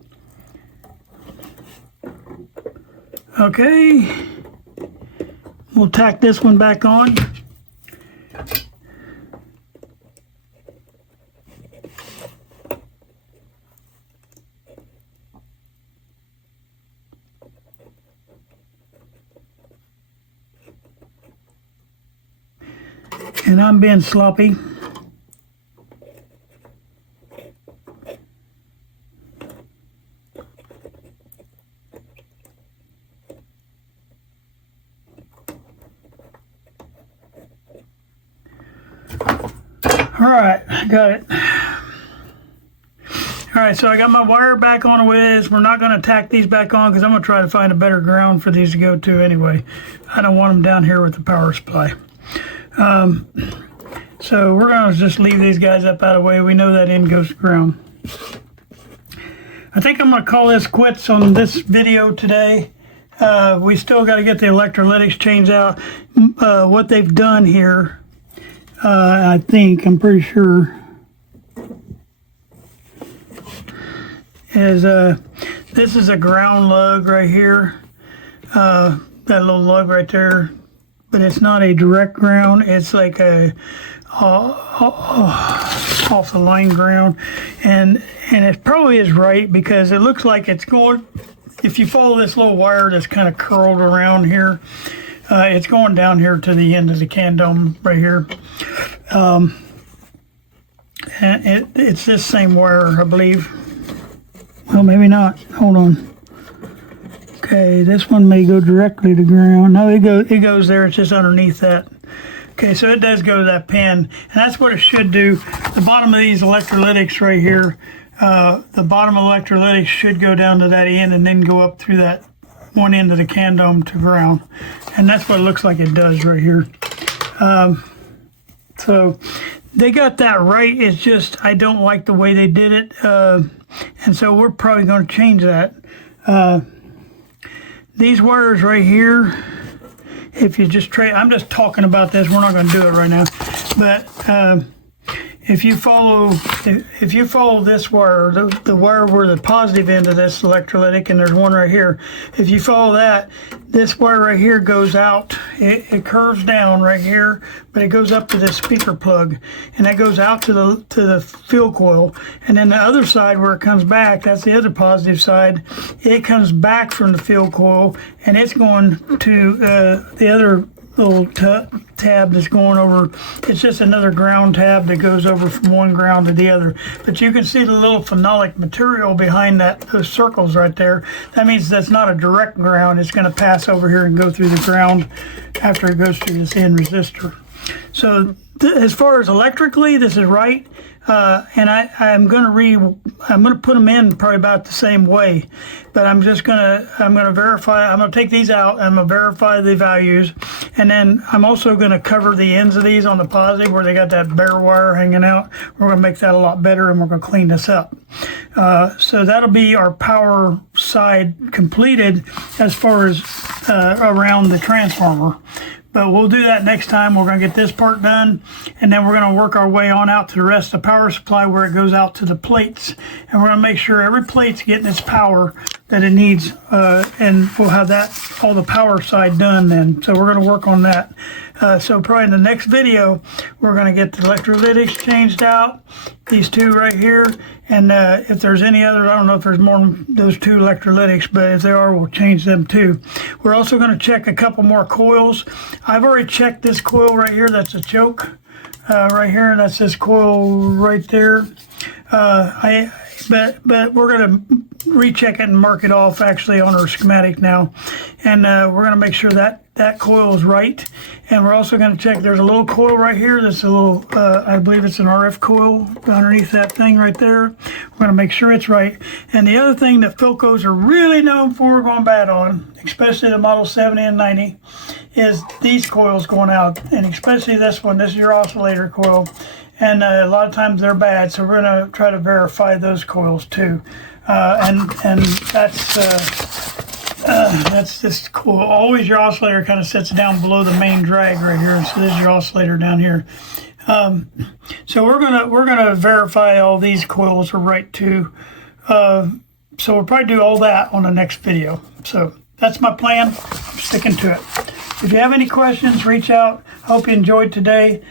Okay, we'll tack this one back on. And I'm being sloppy. All right, I got it. All right, so I got my wire back on with. We're not going to tack these back on because I'm going to try to find a better ground for these to go to anyway. I don't want them down here with the power supply. So we're going to just leave these guys up out of the way. We know that end goes to ground. I think I'm going to call this quits on this video today. We still got to get the electrolytics changed out. What they've done here, I'm pretty sure, is this is a ground lug right here. That little lug right there. But it's not a direct ground. It's like a off the line ground, and it probably is right because it looks like it's going. If you follow this little wire that's kind of curled around here, it's going down here to the end of the can dome right here, and it's this same wire, I believe. Well, maybe not. Hold on. Okay, this one may go directly to ground. No, it goes there. It's just underneath that. Okay, so it does go to that pin, and that's what it should do. The bottom of these electrolytics right here, the bottom electrolytics should go down to that end and then go up through that one end of the can dome to ground, and that's what it looks like it does right here. So they got that right. It's just I don't like the way they did it, and so we're probably going to change that. These wires right here, if you just I'm just talking about this, we're not going to do it right now, but if you follow this wire, the wire where the positive end of this electrolytic, and there's one right here, if you follow that, this wire right here goes out, it curves down right here, but it goes up to the speaker plug, and that goes out to the field coil, and then the other side where it comes back, that's the other positive side, it comes back from the field coil, and it's going to the other little tab that's going over. It's just another ground tab that goes over from one ground to the other. But you can see the little phenolic material behind those circles right there. That means that's not a direct ground. It's going to pass over here and go through the ground after it goes through this end resistor. So as far as electrically, this is right. And I'm gonna put them in probably about the same way, but I'm gonna verify. I'm gonna take these out. I'm gonna verify the values, and then I'm also gonna cover the ends of these on the positive where they got that bare wire hanging out. We're gonna make that a lot better, and we're gonna clean this up. So that'll be our power side completed as far as around the transformer. But we'll do that next time. We're going to get this part done, and then we're going to work our way on out to the rest of the power supply where it goes out to the plates. And we're going to make sure every plate's getting its power that it needs, and we'll have all the power side done then. So we're going to work on that. So probably in the next video, we're going to get the electrolytics changed out, these two right here. And if there's any other, I don't know if there's more than those two electrolytics, but if there are, we'll change them too. We're also going to check a couple more coils. I've already checked this coil right here. That's a choke right here. That's this coil right there. But we're going to recheck it and mark it off actually on our schematic now. And we're going to make sure that coil is right. And we're also going to check, there's a little coil right here that's a little, I believe it's an RF coil underneath that thing right there. We're going to make sure it's right. And the other thing that Philcos are really known for going bad on, especially the Model 70 and 90, is these coils going out. And especially this one, this is your oscillator coil. And a lot of times they're bad, so we're going to try to verify those coils too. And that's this coil. Always your oscillator kind of sits down below the main drag right here. So this is your oscillator down here. So we're gonna verify all these coils are right too. So we'll probably do all that on the next video. So that's my plan. I'm sticking to it. If you have any questions, reach out. I hope you enjoyed today.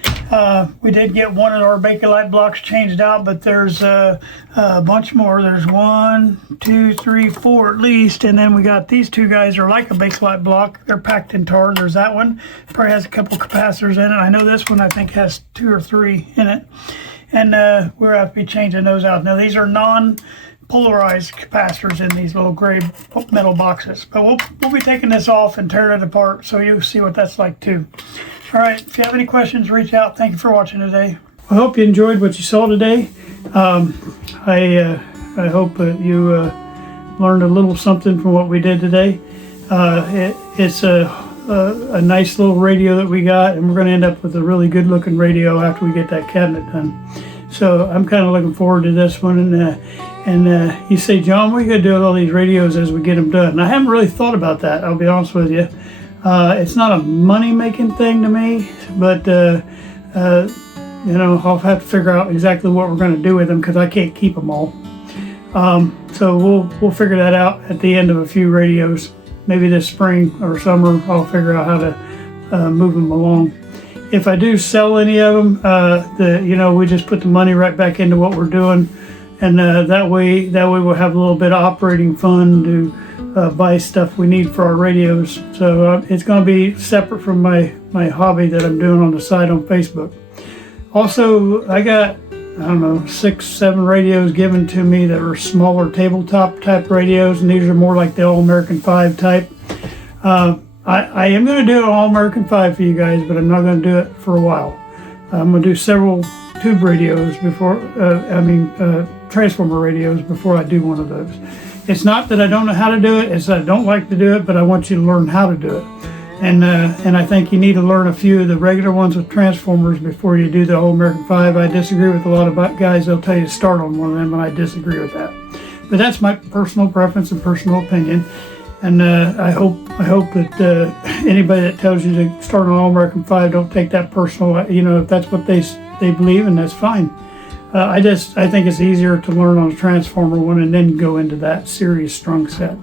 We did get one of our Bakelite blocks changed out, but there's a bunch more. There's 1, 2, 3, 4 at least, and then we got these two guys are like a Bakelite block. They're packed in tar. There's that one. Probably has a couple capacitors in it. I know this one I think has 2 or 3 in it, and we'll have to be changing those out. Now these are non-polarized capacitors in these little gray metal boxes, but we'll be taking this off and tearing it apart, so you'll see what that's like too. All right, if you have any questions, reach out. Thank you for watching today. I hope you enjoyed what you saw today. I hope that you learned a little something from what we did today. It's a nice little radio that we got, and we're going to end up with a really good looking radio after we get that cabinet done. So I'm kind of looking forward to this one. And you say, John, what are you going to do with all these radios as we get them done? And I haven't really thought about that, I'll be honest with you. It's not a money-making thing to me, but you know, I'll have to figure out exactly what we're going to do with them because I can't keep them all. So we'll figure that out at the end of a few radios. Maybe this spring or summer, I'll figure out how to move them along. If I do sell any of them, you know, we just put the money right back into what we're doing, and that way we'll have a little bit of operating fund to buy stuff we need for our radios. So it's going to be separate from my hobby that I'm doing on the side on Facebook. Also, I got, I don't know, 6, 7 radios given to me that are smaller tabletop type radios, and these are more like the All-American 5 type. I am going to do an All-American 5 for you guys, but I'm not going to do it for a while. I'm going to do several tube radios before, transformer radios before I do one of those. It's not that I don't know how to do it, it's that I don't like to do it, but I want you to learn how to do it. And I think you need to learn a few of the regular ones with transformers before you do the All-American 5. I disagree with a lot of guys. They'll tell you to start on one of them, and I disagree with that. But that's my personal preference and personal opinion. And I hope that anybody that tells you to start on All-American 5 don't take that personal. You know, if that's what they believe, and that's fine. I think it's easier to learn on a transformer one and then go into that series strung set.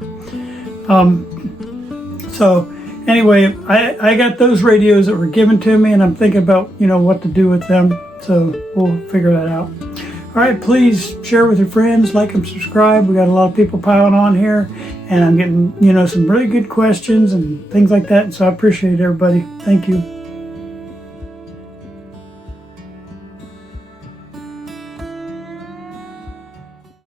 So anyway, I got those radios that were given to me, and I'm thinking about, you know, what to do with them. So we'll figure that out. All right, please share with your friends, like and subscribe. We got a lot of people piling on here, and I'm getting, some really good questions and things like that. And so I appreciate everybody. Thank you.